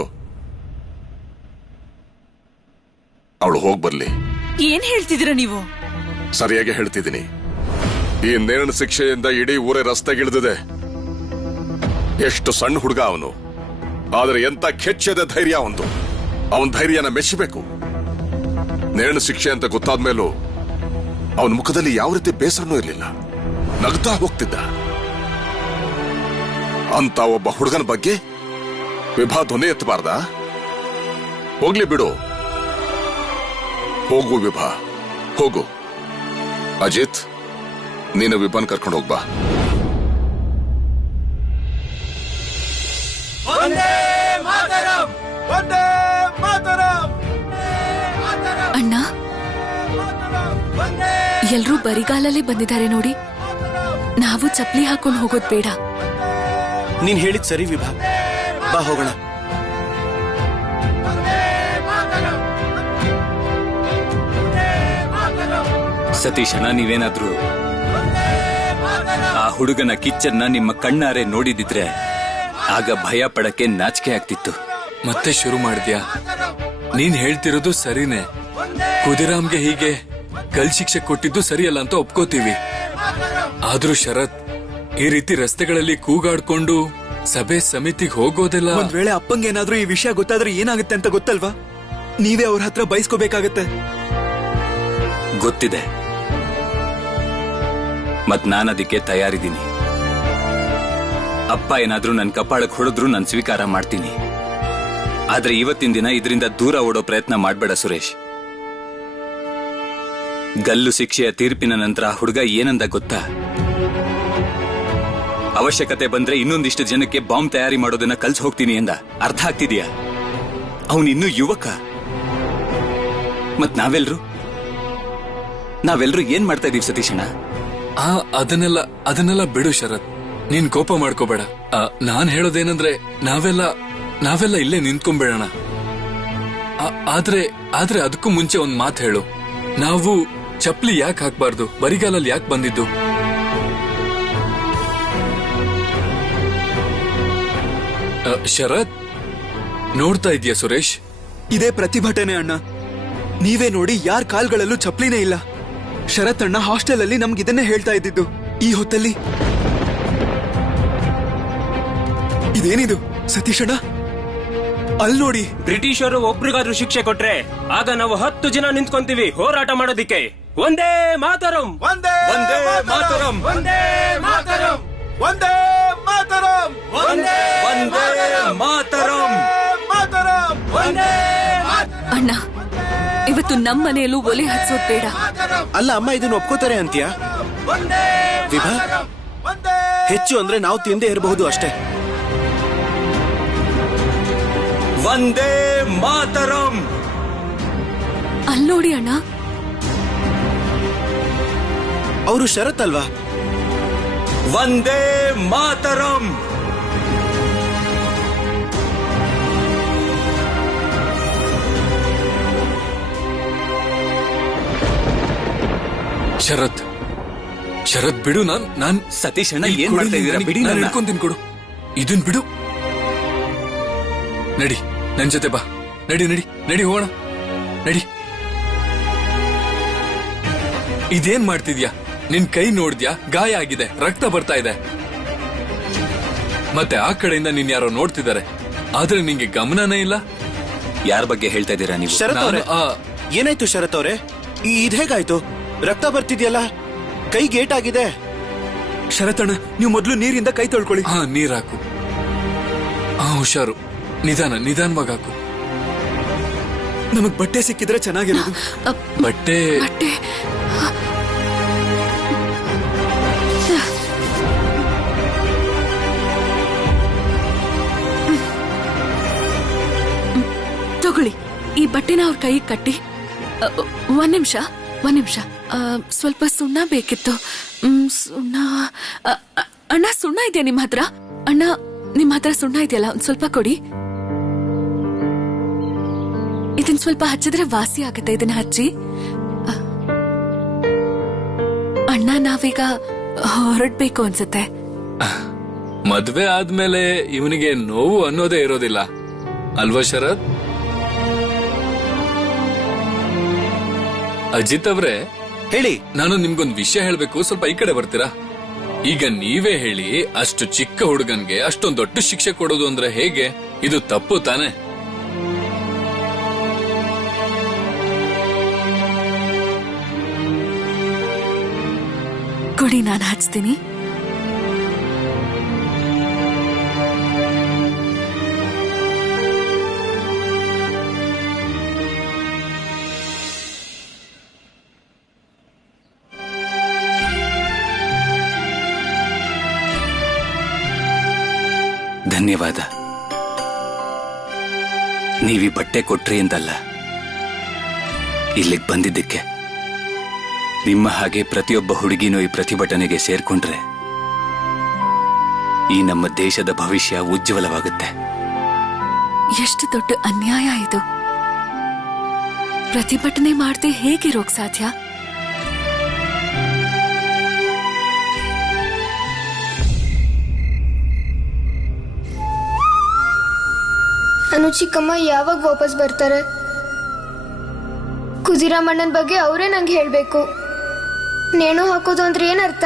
ಅವಳು ಹೋಗ್ಬರ್ಲಿ. ಏನ್ ಹೇಳ್ತಿದ್ದೀರಾ ನೀವು? ಸರಿಯಾಗಿ ಹೇಳ್ತಿದ್ದೀನಿ. ಈ ನೇಣು ಶಿಕ್ಷೆಯಿಂದ ಇಡೀ ಊರೇ ರಸ್ತೆಗಿಳಿದಿದೆ. ಎಷ್ಟು ಸಣ್ಣ ಹುಡುಗ ಅವನು, ಆದ್ರೆ ಎಂತ ಕೆಚ್ಚದ ಧೈರ್ಯ ಅವನು. ಅವನ ಧೈರ್ಯನ ಮೆಚ್ಚಬೇಕು. ನೇಣು ಶಿಕ್ಷೆ ಅಂತ ಗೊತ್ತಾದ್ಮೇಲೂ ಅವನ ಮುಖದಲ್ಲಿ ಯಾವ ರೀತಿ ಬೇಸರನೂ ಇರಲಿಲ್ಲ. ನಗ್ತಾ ಹೋಗ್ತಿದ್ದ. ಅಂತ ಒಬ್ಬ ಹುಡುಗನ ಬಗ್ಗೆ ವಿಭಾ ಧ್ವನಿ ಎತ್ತಬಾರ್ದ? ಹೋಗ್ಲಿ ಬಿಡು. ಹೋಗು ವಿಭಾ, ಹೋಗು. ಅಜಿತ್, ನೀನು ವಿಭಾನ್ ಕರ್ಕೊಂಡು ಹೋಗ್ಬಾ. ಅಣ್ಣ, ಎಲ್ರೂ ಬರಿಗಾಲಲ್ಲೇ ಬಂದಿದ್ದಾರೆ ನೋಡಿ. ನಾವು ಚಪ್ಲಿ ಹಾಕೊಂಡು ಹೋಗೋದ್ ಬೇಡ. ನೀನ್ ಹೇಳಿದ್ ಸರಿ ವಿಭಾ, ಬಾ ಹೋಗೋಣ. ಸತೀಶಣ್ಣ, ನೀವೇನಾದ್ರೂ ಆ ಹುಡುಗನ ಕಿಚ್ಚನ್ನ ನಿಮ್ಮ ಕಣ್ಣಾರೆ ನೋಡಿದಿದ್ರೆ ಆಗ ಭಯ ಪಡಕ್ಕೆ ನಾಚಿಕೆ ಆಗ್ತಿತ್ತು. ಮತ್ತೆ ಶುರು ಮಾಡಿದ್ಯಾ? ನೀನ್ ಹೇಳ್ತಿರೋದು ಸರಿನೇ. ಕುದಿರಾಮ್ಗೆ ಹೀಗೆ ಗಲ್ ಶಿಕ್ಷೆ ಕೊಟ್ಟಿದ್ದು ಸರಿಯಲ್ಲ ಅಂತ ಒಪ್ಕೋತೀವಿ. ಆದ್ರೂ ಶರತ್, ಈ ರೀತಿ ರಸ್ತೆಗಳಲ್ಲಿ ಕೂಗಾಡ್ಕೊಂಡು ಸಭೆ ಸಮಿತಿಗೆ ಹೋಗೋದೆಲ್ಲ. ಒಂದ್ ವೇಳೆ ಅಪ್ಪಂಗೇನಾದ್ರೂ ಈ ವಿಷಯ ಗೊತ್ತಾದ್ರೆ ಏನಾಗುತ್ತೆ ಅಂತ ಗೊತ್ತಲ್ವಾ? ನೀವೇ ಅವ್ರ ಹತ್ರ ಬಯಸ್ಕೋಬೇಕಾಗತ್ತೆ. ಗೊತ್ತಿದೆ, ಮತ್ ನಾನದಕ್ಕೆ ತಯಾರಿದ್ದೀನಿ. ಅಪ್ಪ ಏನಾದ್ರೂ ನನ್ ಕಪಾಳಕ್ ಹೊಡೆದ್ರು ನಾನು ಸ್ವೀಕಾರ ಮಾಡ್ತೀನಿ. ಆದ್ರೆ ಇವತ್ತಿನ ದಿನ ಇದರಿಂದ ದೂರ ಓಡೋ ಪ್ರಯತ್ನ ಮಾಡ್ಬೇಡ ಸುರೇಶ್. ಗಲ್ಲು ಶಿಕ್ಷೆಯ ತೀರ್ಪಿನ ನಂತರ ಹುಡುಗ ಏನಂದ ಗೊತ್ತಾ? ಅವಶ್ಯಕತೆ ಬಂದ್ರೆ ಇನ್ನೊಂದಿಷ್ಟು ಜನಕ್ಕೆ ಬಾಂಬ್ ತಯಾರಿ ಮಾಡೋದನ್ನ ಕಲ್ಸ್ ಹೋಗ್ತೀನಿ ಎಂದ. ಅರ್ಥ ಆಗ್ತಿದ್ಯಾ? ಅವನಿನ್ನೂ ಯುವಕ. ಮತ್ ನಾವೆಲ್ರೂ ಏನ್ ಮಾಡ್ತಾ ಇದೀವಿ ಸತೀಶಣ್ಣ? ಅದನ್ನೆಲ್ಲ ಬಿಡು ಶರತ್, ನೀನ್ ಕೋಪ ಮಾಡ್ಕೋಬೇಡ. ನಾನ್ ಹೇಳೋದೇನಂದ್ರೆ ನಾವೆಲ್ಲ ಇಲ್ಲೇ ನಿಂತ್ಕೊಂಡ್ಬೇಡಣ. ಆದ್ರೆ ಅದಕ್ಕೂ ಮುಂಚೆ ಒಂದ್ ಮಾತು ಹೇಳು. ನಾವು ಚಪ್ಲಿ ಯಾಕೆ ಹಾಕ್ಬಾರ್ದು? ಬರಿಗಾಲಲ್ಲಿ ಯಾಕೆ ಬಂದಿದ್ದು? ಶರತ್, ನೋಡ್ತಾ ಇದೀಯ ಸುರೇಶ್? ಇದೇ ಪ್ರತಿಭಟನೆ ಅಣ್ಣ. ನೀವೇ ನೋಡಿ, ಯಾರ ಕಾಲ್ಗಳಲ್ಲೂ ಚಪ್ಲಿನೇ ಇಲ್ಲ. ಶರತ್ ಅಣ್ಣ ಹಾಸ್ಟೆಲ್ ಅಲ್ಲಿ ನಮ್ಗಿದನ್ನೇ ಹೇಳ್ತಾ ಇದ್ದಿದ್ದು. ಈ ಹೊತ್ತಲ್ಲಿ ಇದೇನಿದು ಸತೀಶಣ್ಣ? ಅಲ್ಲಿ ನೋಡಿ, ಬ್ರಿಟಿಷರು ಒಬ್ರಿಗಾದ್ರೂ ಶಿಕ್ಷೆ ಕೊಟ್ರೆ ಆಗ ನಾವು 10 ಜನ ನಿಂತ್ಕೊಂತೀವಿ ಹೋರಾಟ ಮಾಡೋದಿಕ್ಕೆ. ಒಂದೇ ಮಾತರಂ, ಒಂದೇ ಮಾತರಂ, ಒಂದೇ ಮಾತರಂ, ಒಂದೇ ಮಾತರಂ, ಒಂದೇ ಮಾತರಂ, ಮಾತರಂ, ಒಂದೇ. ಅಣ್ಣ, ಇವತ್ತು ನಮ್ಮ ಮನೆಯಲ್ಲೂ ಒಲೆ ಹಚ್ಚೋದ್ ಬೇಡ. ಅಲ್ಲ ಅಮ್ಮ, ಇದನ್ನ ಒಪ್ಕೋತಾರೆ ಅಂತೀಯಾ? ವಿಭಾ, ಹೆಚ್ಚು ಅಂದ್ರೆ ನಾವು ತಿಂದೇ ಇರಬಹುದು ಅಷ್ಟೇ. ವಂದೇ ಮಾತರಂ. ಅಲ್ಲೋಡಿ ಅಣ್ಣ, ಅವರು ಶರತ್ ಅಲ್ವಾ? ವಂದೇ ಮಾತರಂ. ಶರತ್ ಬಿಡು. ನಾನ್ ಸತೀಶ್ ಅಣ್ಣ, ಏನ್ ಮಾಡ್ತಾ ಇದ್ದೀರಾ? ಬಿಡಿ, ನಾನು ಹಿಡ್ಕೊಂತೀನಿ, ಕೊಡು ಇದನ್, ಬಿಡು. ನಡಿ ನನ್ ಜೊತೆ ಬಾ. ನಡಿ ಹೋಗೋಣ, ನಡಿ. ಇದೇನ್ ಮಾಡ್ತಿದ್ಯಾ? ನಿನ್ ಕೈ ನೋಡ್ದ್ಯಾ? ಗಾಯ ಆಗಿದೆ, ರಕ್ತ ಬರ್ತಾ ಇದೆ. ಮತ್ತೆ ಆ ಕಡೆಯಿಂದ ನೀನ್ ಯಾರೋ ನೋಡ್ತಿದ್ದಾರೆ, ಆದ್ರೆ ನಿಂಗೆ ಗಮನನೇ ಇಲ್ಲ. ಯಾರ ಬಗ್ಗೆ ಹೇಳ್ತಾ ಇದ್ದೀರಾ ನೀವು? ಶರತ್ ಅವರೇ, ಏನಾಯ್ತು ಶರತ್ ಅವರೇ? ಇದ್ ಹೇಗಾಯ್ತು? ರಕ್ತ ಬರ್ತಿದ್ಯಲ್ಲ, ಕೈ ಗೇಟ್ ಆಗಿದೆ. ಶರತಣ್ಣ, ನೀವು ಮೊದಲು ನೀರಿಂದ ಕೈ ತೊಳ್ಕೊಳ್ಳಿ. ನೀರ್ ಹಾಕು. ಹುಷಾರು, ನಿಧಾನವಾಗಿ ಹಾಕು. ನಮಗ್ ಬಟ್ಟೆ ಸಿಕ್ಕಿದ್ರೆ ಚೆನ್ನಾಗಿರೋದು. ಬಟ್ಟೆ ತಗೊಳ್ಳಿ, ಈ ಬಟ್ಟೆನ ಅವ್ರ ಕೈಗೆ ಕಟ್ಟಿ. ಒಂದ್ ನಿಮಿಷ, ಸ್ವಲ್ಪ ಸುಣ್ಣ ಬೇಕಿತ್ತು. ಸುಣ್ಣ ಅಣ್ಣ, ಸುಣ್ಣ ಇದೆಯಾ ನಿಮ್ಮ ಹತ್ರ? ಅಣ್ಣ, ನಿಮ್ಮ ಹತ್ರ ಸುಣ್ಣ ಇದೆಯಲ್ಲ, ಒಂದ್ ಸ್ವಲ್ಪ ಕೊಡಿ. ಇದನ್ ಸ್ವಲ್ಪ ಹಚ್ಚಿದ್ರೆ ವಾಸಿ ಆಗುತ್ತೆ. ಇದನ್ನ ಹಚ್ಚಿ. ಅಣ್ಣ, ನಾವೀಗ ಹೊರಡ್ಬೇಕು ಅನ್ಸುತ್ತೆ. ಮದ್ವೆ ಆದ್ಮೇಲೆ ಇವನಿಗೆ ನೋವು ಅನ್ನೋದೇ ಇರೋದಿಲ್ಲ ಅಲ್ವಾ ಶರತ್? ಅಜಿತ್ ಅವ್ರೆ, ಹೇಳಿ. ನಾನು ನಿಮ್ಗೊಂದು ವಿಷಯ ಹೇಳ್ಬೇಕು, ಸ್ವಲ್ಪ ಈ ಕಡೆ ಬರ್ತೀರಾ? ಈಗ ನೀವೇ ಹೇಳಿ, ಅಷ್ಟು ಚಿಕ್ಕ ಹುಡುಗನ್ಗೆ ಅಷ್ಟೊಂದು ದೊಡ್ಡ ಶಿಕ್ಷೆ ಕೊಡೋದು ಅಂದ್ರೆ ಹೇಗೆ? ಇದು ತಪ್ಪು ತಾನೆ? ಕೊಡಿ, ನಾನು ಹಚ್ತೀನಿ. ಧನ್ಯವಾದ. ನೀವೀ ಬಟ್ಟೆ ಕೊಟ್ರಿ ಅಂತಲ್ಲ, ಇಲ್ಲಿಗೆ ಬಂದಿದ್ದಕ್ಕೆ. ನಿಮ್ಮ ಹಾಗೆ ಪ್ರತಿಯೊಬ್ಬ ಹುಡುಗಿನೂ ಈ ಪ್ರತಿಭಟನೆಗೆ ಸೇರ್ಕೊಂಡ್ರೆ ಈ ನಮ್ಮ ದೇಶದ ಭವಿಷ್ಯ ಉಜ್ವಲವಾಗುತ್ತೆ. ಎಷ್ಟು ದೊಡ್ಡ ಅನ್ಯಾಯ ಇದು. ಪ್ರತಿಭಟನೆ ಮಾಡದೆ ಹೇಗಿರೋಕ್ ಸಾಧ್ಯ? ಅನು ಚಿಕ್ಕಮ್ಮ ಯಾವಾಗ ವಾಪಸ್ ಬರ್ತಾರೆ? ಕುದಿರಾಮಣ್ಣನ ಬಗ್ಗೆ ಅವರೇ ನಂಗೆ ಹೇಳ್ಬೇಕು. ನೇಣು ಹಾಕೋದು ಅಂದ್ರೆ ಏನರ್ಥ?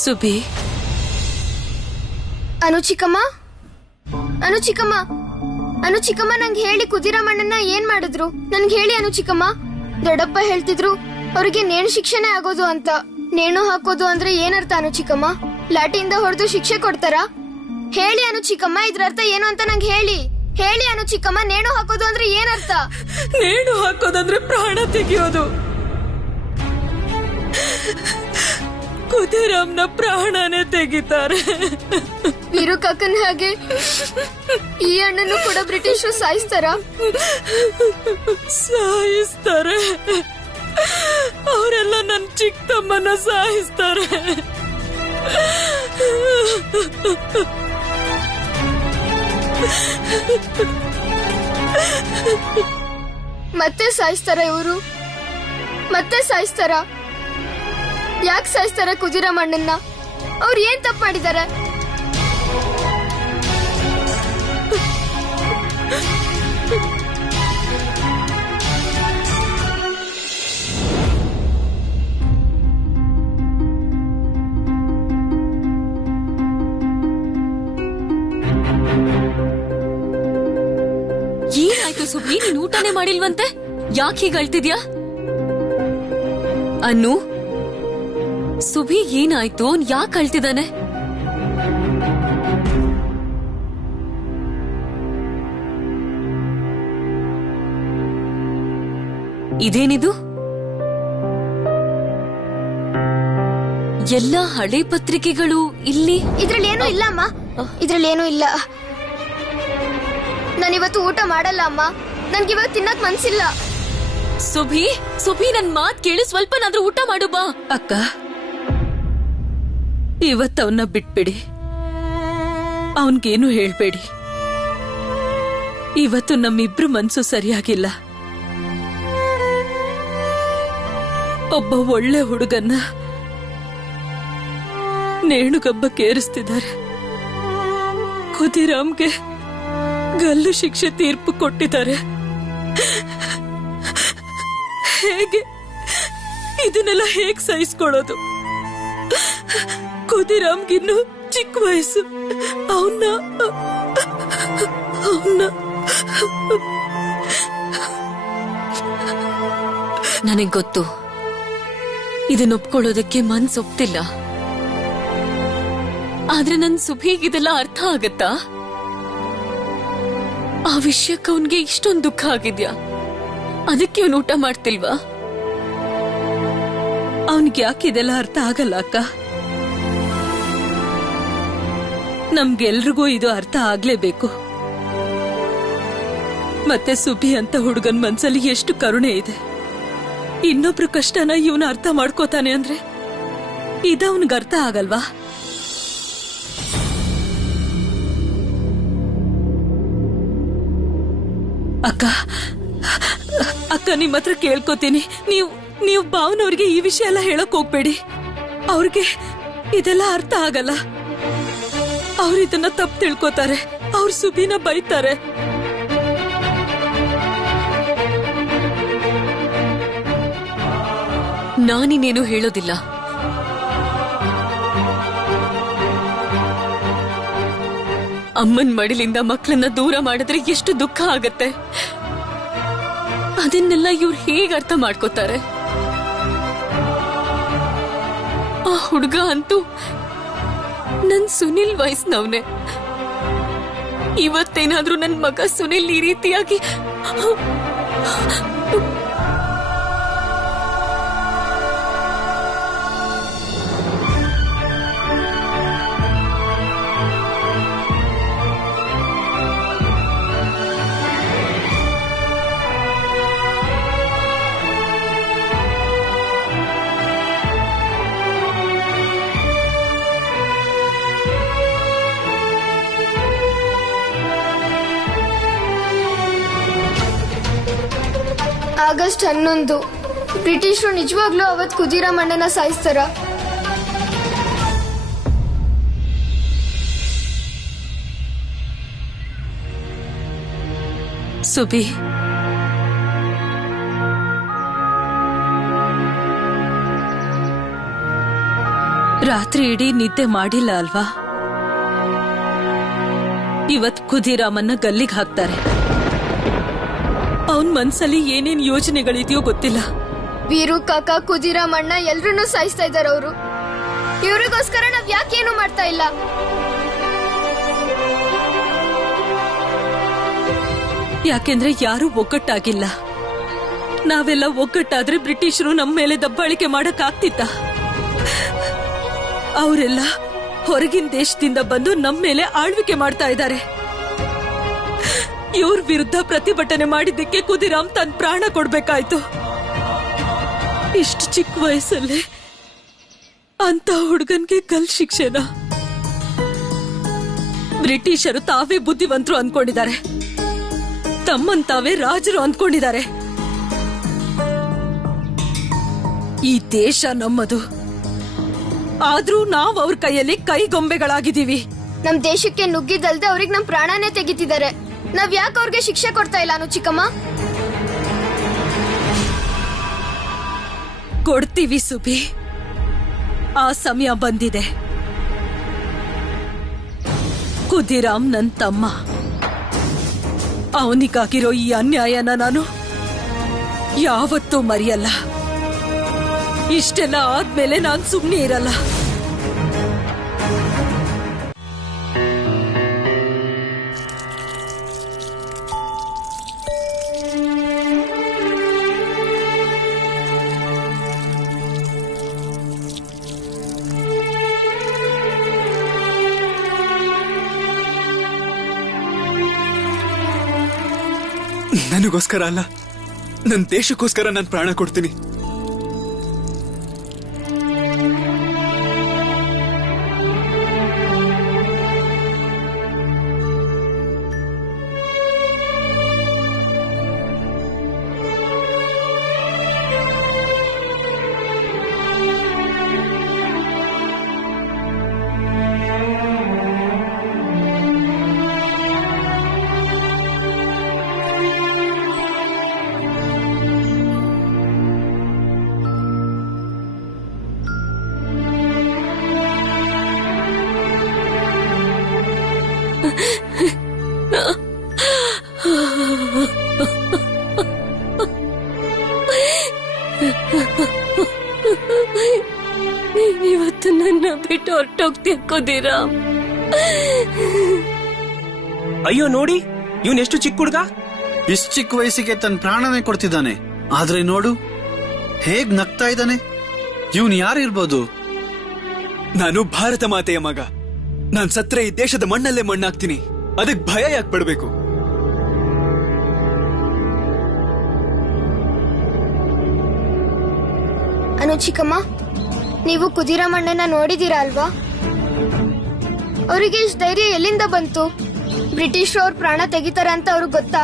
ಸುಬಿ, ಅನು ಚಿಕ್ಕಮ್ಮ, ಅನು ಚಿಕ್ಕಮ್ಮ, ಅನು ಚಿಕ್ಕಮ್ಮ, ನಂಗೆ ಹೇಳಿ ಕುದಿರಾಮಣ್ಣನ ಏನ್ ಮಾಡಿದ್ರು? ನನ್ಗೆ ಹೇಳಿ ಅನು ಚಿಕ್ಕಮ್ಮ. ದೊಡ್ಡಪ್ಪ ಹೇಳ್ತಿದ್ರು ಅವ್ರಿಗೆ ನೇಣು ಶಿಕ್ಷೆನೇ ಆಗೋದು ಅಂತ. ನೇಣು ಹಾಕೋದು ಅಂದ್ರೆ ಏನರ್ಥ ಅನು ಚಿಕ್ಕಮ್ಮ? ಲಾಠಿಯಿಂದ ಹೊಡೆದು ಶಿಕ್ಷೆ ಕೊಡ್ತಾರಾ? ಹೇಳಿ ಅನು ಚಿಕ್ಕಮ್ಮ, ಇದ್ರ ಅರ್ಥ ಏನು ಅಂತ ನಂಗೆ ಹೇಳಿ. ಹೇಳಿ ಅನು ಚಿಕ್ಕಮ್ಮ, ನೇಣು ಹಾಕೋದು ಅಂದ್ರೆ ಏನರ್ಥ? ನೇಣು ಹಾಕೋದಂದ್ರೆ ಪ್ರಾಣ ತೆಗೆಯೋದು. ಕುದಿರಾಮ್ನ ಪ್ರಾಣನೇ ತೆಗಿತಾರೆ. ವೀರು ಕಾಕನ್ ಹಾಗೆ ಈ ಅಣ್ಣನ್ನು ಕೂಡ ಬ್ರಿಟಿಷರು ಸಾಯಿಸ್ತಾರ? ಸಾಯಿಸ್ತಾರೆ. ಅವರೆಲ್ಲ ನನ್ನ ಚಿಕ್ಕ ತಮ್ಮನ ಸಾಯಿಸ್ತಾರೆ. ಮತ್ತೆ ಸಾಯಿಸ್ತಾರ ಇವರು? ಮತ್ತೆ ಸಾಯಿಸ್ತಾರ? ಯಾಕೆ ಸಾಯಿಸ್ತಾರ ಕುದಿರಾಮಣ್ಣನ್ನ? ಅವ್ರು ಏನ್ ತಪ್ಪು ಮಾಡಿದ್ದಾರೆ? ಏನಾಯ್ತು ಸುಬ್ಬಿ? ನೀನ್ ಊಟನೇ ಮಾಡಿಲ್ವಂತೆ, ಯಾಕೆ ಹೀಗೆ ಅಳ್ತಿದ್ಯಾ? ಅನ್ನು, ಸುಬಿ ಏನಾಯ್ತು? ಅವ್ನ್ ಯಾಕೆ ಅಳ್ತಿದ್ದಾನೆ? ಇದೇನಿದು? ಎಲ್ಲ ಹಳೆ ಪತ್ರಿಕೆಗಳು ಇಲ್ಲಿ. ಇದ್ರಲ್ಲಿ ಏನೂ ಇಲ್ಲ ಅಮ್ಮ, ಇದ್ರಲ್ಲಿ ಏನೂ ಇಲ್ಲ. ನಾನಿವತ್ತು ಊಟ ಮಾಡಲ್ಲ ಅಮ್ಮ, ನನ್ಗಿವತ್ತು ತಿನ್ನಕ್ ಮನ್ಸಿಲ್ಲ. ಸುಭಿ, ಸುಭಿ, ನನ್ ಮಾತ್ ಕೇಳಿ ಸ್ವಲ್ಪನಾದ್ರೂ ಊಟ ಮಾಡು ಬಾ. ಅಕ್ಕ, ಇವತ್ತವನ್ನ ಬಿಟ್ಬಿಡಿ. ಅವನ್ಗೇನು ಹೇಳ್ಬೇಡಿ. ಇವತ್ತು ನಮ್ಮಿಬ್ರು ಮನ್ಸು ಸರಿಯಾಗಿಲ್ಲ. ಒಬ್ಬ ಒಳ್ಳೆ ಹುಡುಗನ್ನ ನೇಣುಗಬ್ಬಕ್ಕೇರಿಸ್ತಿದ್ದಾರೆ. ಖುದಿರಾಮ್ಗೆ ಗಲ್ಲು ಶಿಕ್ಷೆ ತೀರ್ಪು ಕೊಟ್ಟಿದ್ದಾರೆ. ಹೇಗೆ ಇದನ್ನೆಲ್ಲ ಹೇಗ್ ಸಹಿಸ್ಕೊಳ್ಳೋದು? ಖುದಿರಾಮ್ಗಿನ್ನು ಚಿಕ್ಕ ವಯಸ್ಸು. ಅವನ್ನ ನನಗ್ ಗೊತ್ತು, ಇದನ್ನೊಪ್ಕೊಳ್ಳೋದಕ್ಕೆ ಮನ್ಸೊಪ್ತಿಲ್ಲ. ಆದ್ರೆ ನನ್ ಸುಭೀಗಿದೆಲ್ಲ ಅರ್ಥ ಆಗತ್ತಾ? ಆ ವಿಷಯಕ್ಕೆ ಅವನ್ಗೆ ಇಷ್ಟೊಂದು ದುಃಖ ಆಗಿದ್ಯಾ? ಅದಕ್ಕೆ ಅವನು ಊಟ ಮಾಡ್ತಿಲ್ವಾ? ಅವನ್ಗೆ ಯಾಕೆ ಇದೆಲ್ಲ ಅರ್ಥ ಆಗಲ್ಲ ಅಕ್ಕ? ನಮ್ಗೆಲ್ರಿಗೂ ಇದು ಅರ್ಥ ಆಗ್ಲೇಬೇಕು. ಮತ್ತೆ ಸುಬಿ ಅಂತ ಹುಡುಗನ್ ಮನ್ಸಲ್ಲಿ ಎಷ್ಟು ಕರುಣೆ ಇದೆ. ಇನ್ನೊಬ್ರು ಕಷ್ಟನ ಇವನು ಅರ್ಥ ಮಾಡ್ಕೋತಾನೆ ಅಂದ್ರೆ ಇದವನ್ಗೆ ಅರ್ಥ ಆಗಲ್ವಾ? ಅಕ್ಕ, ಅಕ್ಕ, ನಿಮ್ ಹತ್ರ ಕೇಳ್ಕೊತೀನಿ. ನೀವು ಭಾವನವ್ರಿಗೆ ಈ ವಿಷಯ ಎಲ್ಲ ಹೇಳಕ್ ಹೋಗ್ಬೇಡಿ. ಅವ್ರಿಗೆ ಇದೆಲ್ಲ ಅರ್ಥ ಆಗಲ್ಲ. ಅವ್ರು ಇದನ್ನ ತಪ್ಪು ತಿಳ್ಕೊತಾರೆ. ಅವ್ರ ಸುಬಿನ ಬೈತಾರೆ. ನಾನಿನ್ನೇನು ಹೇಳೋದಿಲ್ಲ. ಅಮ್ಮನ್ ಮಡಿಲಿಂದ ಮಕ್ಕಳನ್ನ ದೂರ ಮಾಡಿದ್ರೆ ಎಷ್ಟು ದುಃಖ ಆಗತ್ತೆ. ಅದನ್ನೆಲ್ಲ ಇವ್ರು ಹೇಗೆ ಅರ್ಥ ಮಾಡ್ಕೋತಾರೆ? ಆ ಹುಡುಗ ಅಂತೂ ನನ್ ಸುನಿಲ್ ವಯಸ್ಸಿನವ್ನೆ. ಇವತ್ತೇನಾದ್ರೂ ನನ್ ಮಗ ಸುನಿಲ್ ಈ ರೀತಿಯಾಗಿ ಆಗಸ್ಟ್ 11 ಬ್ರಿಟಿಷರು ನಿಜವಾಗ್ಲೂ ಅವತ್ ಕುದಿರಾಮಣ್ಣನ ಸಾಯಿಸ್ತಾರ? ಸುಬಿ, ರಾತ್ರಿ ಇಡೀ ನಿದ್ದೆ ಮಾಡಿಲ್ಲ ಅಲ್ವಾ? ಇವತ್ ಕುದಿರಾಮನ್ನ ಗಲ್ಲಿಗೆ ಹಾಕ್ತಾರೆ. ಅವನ್ ಮನ್ಸಲ್ಲಿ ಏನೇನ್ ಯೋಚನೆಗಳಿದೆಯೋ ಗೊತ್ತಿಲ್ಲ. ವೀರು ಕಾಕ, ಕುದಿರಾಮಣ್ಣ ಎಲ್ರನ್ನೂ ಸಾಯಿಸ್ತಾ ಇದ್ದಾರೆ ಅವರು. ಇವ್ರಿಗೋಸ್ಕರ ನಾವ್ ಯಾಕೇನು ಮಾಡ್ತಾ ಇಲ್ಲ? ಯಾಕೆಂದ್ರೆ ಯಾರೂ ಒಗ್ಗಟ್ಟಾಗಿಲ್ಲ. ನಾವೆಲ್ಲ ಒಗ್ಗಟ್ಟಾದ್ರೆ ಬ್ರಿಟಿಷರು ನಮ್ಮ ಮೇಲೆ ದಬ್ಬಾಳಿಕೆ ಮಾಡಕ್ ಆಗ್ತಿತ್ತ? ಅವರೆಲ್ಲ ಹೊರಗಿನ ದೇಶದಿಂದ ಬಂದು ನಮ್ಮ ಮೇಲೆ ಆಳ್ವಿಕೆ ಮಾಡ್ತಾ ಇದ್ದಾರೆ. ಇವ್ರ ವಿರುದ್ಧ ಪ್ರತಿಭಟನೆ ಮಾಡಿದ್ದಕ್ಕೆ ಕುದಿರಾಮ್ ತನ್ನ ಪ್ರಾಣ ಕೊಡ್ಬೇಕಾಯ್ತು. ಇಷ್ಟು ಚಿಕ್ಕ ವಯಸ್ಸಲ್ಲೇ ಅಂತ ಹುಡುಗನ್ಗೆ ಗಲ್ ಶಿಕ್ಷೆನಾ? ಬ್ರಿಟಿಷರು ತಾವೇ ಬುದ್ಧಿವಂತರು ಅಂದ್ಕೊಂಡಿದ್ದಾರೆ, ತಮ್ಮನ್ ತಾವೇ ರಾಜರು ಅಂದ್ಕೊಂಡಿದ್ದಾರೆ. ಈ ದೇಶ ನಮ್ಮದು, ಆದ್ರೂ ನಾವ್ ಅವ್ರ ಕೈಯಲ್ಲಿ ಕೈಗೊಂಬೆಗಳಾಗಿದ್ದೀವಿ. ನಮ್ ದೇಶಕ್ಕೆ ನುಗ್ಗಿದಲ್ದೆ ಅವ್ರಿಗೆ ನಮ್ ಪ್ರಾಣನೇ ತೆಗಿತಿದ್ದಾರೆ. ನಾವ್ ಯಾಕೆ ಅವ್ರಿಗೆ ಶಿಕ್ಷೆ ಕೊಡ್ತಾ ಇಲ್ಲ? ಚಿಕ್ಕಮ್ಮ, ಕೊಡ್ತೀವಿ ಸುಬಿ. ಆ ಸಮಯ ಬಂದಿದೆ. ಕುದಿರಾಮ್ ನನ್ ತಮ್ಮ. ಅವನಿಗಾಗಿರೋ ಈ ಅನ್ಯಾಯನ ನಾನು ಯಾವತ್ತೂ ಮರೆಯಲ್ಲ. ಇಷ್ಟೆಲ್ಲ ಆದ್ಮೇಲೆ ನಾನ್ ಸುಮ್ನೆ ಇರಲ್ಲ. ನನಗೋಸ್ಕರ ಅಲ್ಲ, ನನ್ನ ದೇಶಕ್ಕೋಸ್ಕರ ನಾನು ಪ್ರಾಣ ಕೊಡ್ತೀನಿ. ನೀನಿವತ್ತು ನನ್ನ ಬಿಟ್ಟು ಹೊರಟೋಗ್ತೀಯ ಕುದಿರಾಮ್. ಅಯ್ಯೋ ನೋಡಿ, ಇವನ್ ಎಷ್ಟು ಚಿಕ್ಕ ಹುಡುಗ. ಇಷ್ಟು ಚಿಕ್ಕ ವಯಸ್ಸಿಗೆ ತನ್ನ ಪ್ರಾಣನೇ ಕೊಡ್ತಿದ್ದಾನೆ. ಆದ್ರೆ ನೋಡು ಹೇಗ್ ನಗ್ತಾ ಇದ್ದಾನೆ. ಇವನ್ ಯಾರಿರ್ಬೋದು? ನಾನು ಭಾರತ ಮಾತೆಯ ಮಗ. ನಾನ್ ಸತ್ರೆ ಈ ದೇಶದ ಮಣ್ಣಲ್ಲೇ ಮಣ್ಣಾಗ್ತೀನಿ. ಅದಕ್ ಭಯ ಯಾಕೆ ಪಡ್ಬೇಕು? ಚಿಕ್ಕಮ್ಮ, ನೀವು ಕುದಿರಾಮಣ್ಣನ ನೋಡಿದೀರಾ ಅಲ್ವಾ? ಅವರಿಗೆ ಇಷ್ಟು ಧೈರ್ಯ ಎಲ್ಲಿಂದ ಬಂತು? ಬ್ರಿಟಿಷರು ಅವ್ರ ಪ್ರಾಣ ತೆಗಿತಾರೆ ಅಂತ ಅವ್ರಿಗೆ ಗೊತ್ತಾ?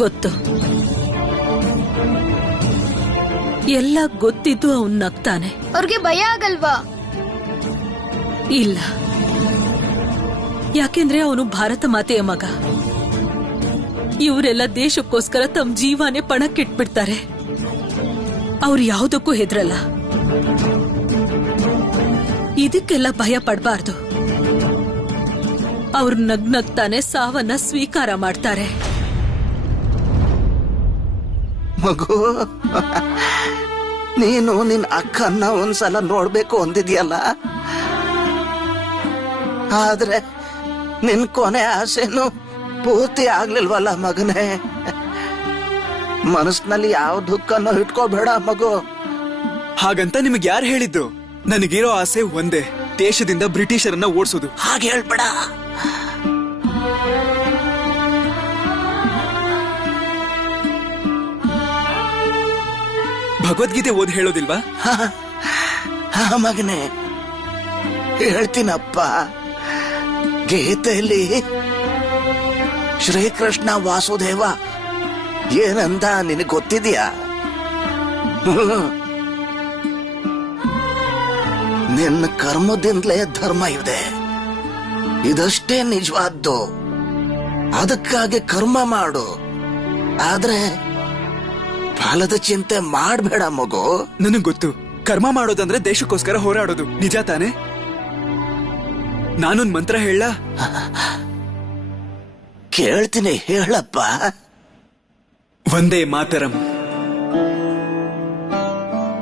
ಗೊತ್ತು. ಎಲ್ಲ ಗೊತ್ತಿದ್ದು ಅವನ್ ನಗ್ತಾನೆ. ಅವ್ರಿಗೆ ಭಯ ಆಗಲ್ವಾ? ಇಲ್ಲ, ಯಾಕೆಂದ್ರೆ ಅವನು ಭಾರತ ಮಾತೆಯ ಮಗ. ಇವರೆಲ್ಲ ದೇಶಕ್ಕೋಸ್ಕರ ತಮ್ಮ ಜೀವನೇ ಪಣಕ್ಕಿಟ್ಬಿಡ್ತಾರೆ. ಅವ್ರು ಯಾವುದಕ್ಕೂ ಹೆದ್ರಲ್ಲ. ಇದಕ್ಕೆಲ್ಲ ಭಯ ಪಡಬಾರ್ದು. ಅವ್ರು ನಗ್ನಗ್ತಾನೆ ಸಾವನ್ನ ಸ್ವೀಕಾರ ಮಾಡ್ತಾರೆ. ಮಗು, ನೀನು ನಿನ್ ಅಕ್ಕನ್ನ ಒಂದ್ಸಲ ನೋಡ್ಬೇಕು ಅಂದಿದ್ಯಲ್ಲ, ಆದ್ರೆ ನಿನ್ ಕೊನೆ ಆಸೆನು ಪೂರ್ತಿ ಆಗ್ಲಿಲ್ವಲ್ಲ ಮಗನೇ. ಮನಸ್ಸಿನಲ್ಲಿ ಯಾವ ದುಃಖನೂ ಇಟ್ಕೋಬೇಡ ಮಗು. ಹಾಗಂತ ನಿಮಗೆ ಯಾರು ಹೇಳಿದ್ದು? ನನಗಿರೋ ಆಸೆ ಒಂದೇ, ದೇಶದಿಂದ ಬ್ರಿಟಿಷರನ್ನ ಓಡಿಸೋದು. ಹಾಗೆ ಹೇಳ್ಬೇಡ. ಭಗವದ್ಗೀತೆ ಓದಿ ಹೇಳೋದಿಲ್ವಾ? ಮಗನೇ, ಹೇಳ್ತೀನಪ್ಪ. ಗೀತೆಯಲ್ಲಿ ಶ್ರೀಕೃಷ್ಣ ವಾಸುದೇವ ಏನಂದ ನಿನಗೆ ಗೊತ್ತಿದೆಯಾ? ನಿನ್ನ ಕರ್ಮದಿಂದಲೇ ಧರ್ಮ ಇದೆ, ಇದಷ್ಟೇ ನಿಜವಾದ್ದು. ಅದಕ್ಕಾಗಿ ಕರ್ಮ ಮಾಡು, ಆದ್ರೆ ಫಲದ ಚಿಂತೆ ಮಾಡ್ಬೇಡ ಮಗು. ನನಗ್ ಗೊತ್ತು, ಕರ್ಮ ಮಾಡೋದಂದ್ರೆ ದೇಶಕ್ಕೋಸ್ಕರ ಹೋರಾಡೋದು. ನಿಜ ತಾನೆ? ನಾನೊಂದ್ ಮಂತ್ರ ಹೇಳ? ಕೇಳ್ತೀನಿ, ಹೇಳಪ್ಪ. ವಂದೇ ಮಾತರಂ,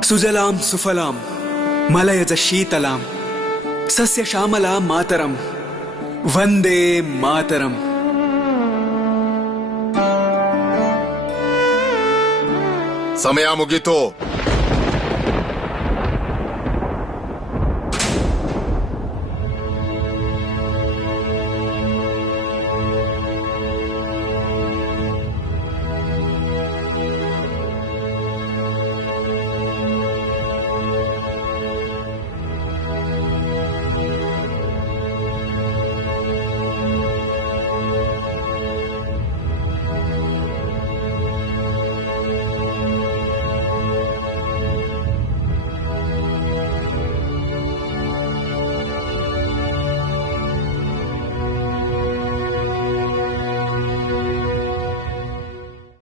ಸುಜಲಾಂ ಸುಫಲಾಂ ಮಲಯಜ ಶೀತಲಾಂ ಸಸ್ಯ ಶ್ಯಾಮಲಾ ಮಾತರಂ, ವಂದೇ ಮಾತರಂ. ಸಮಯ ಮುಗೀತು.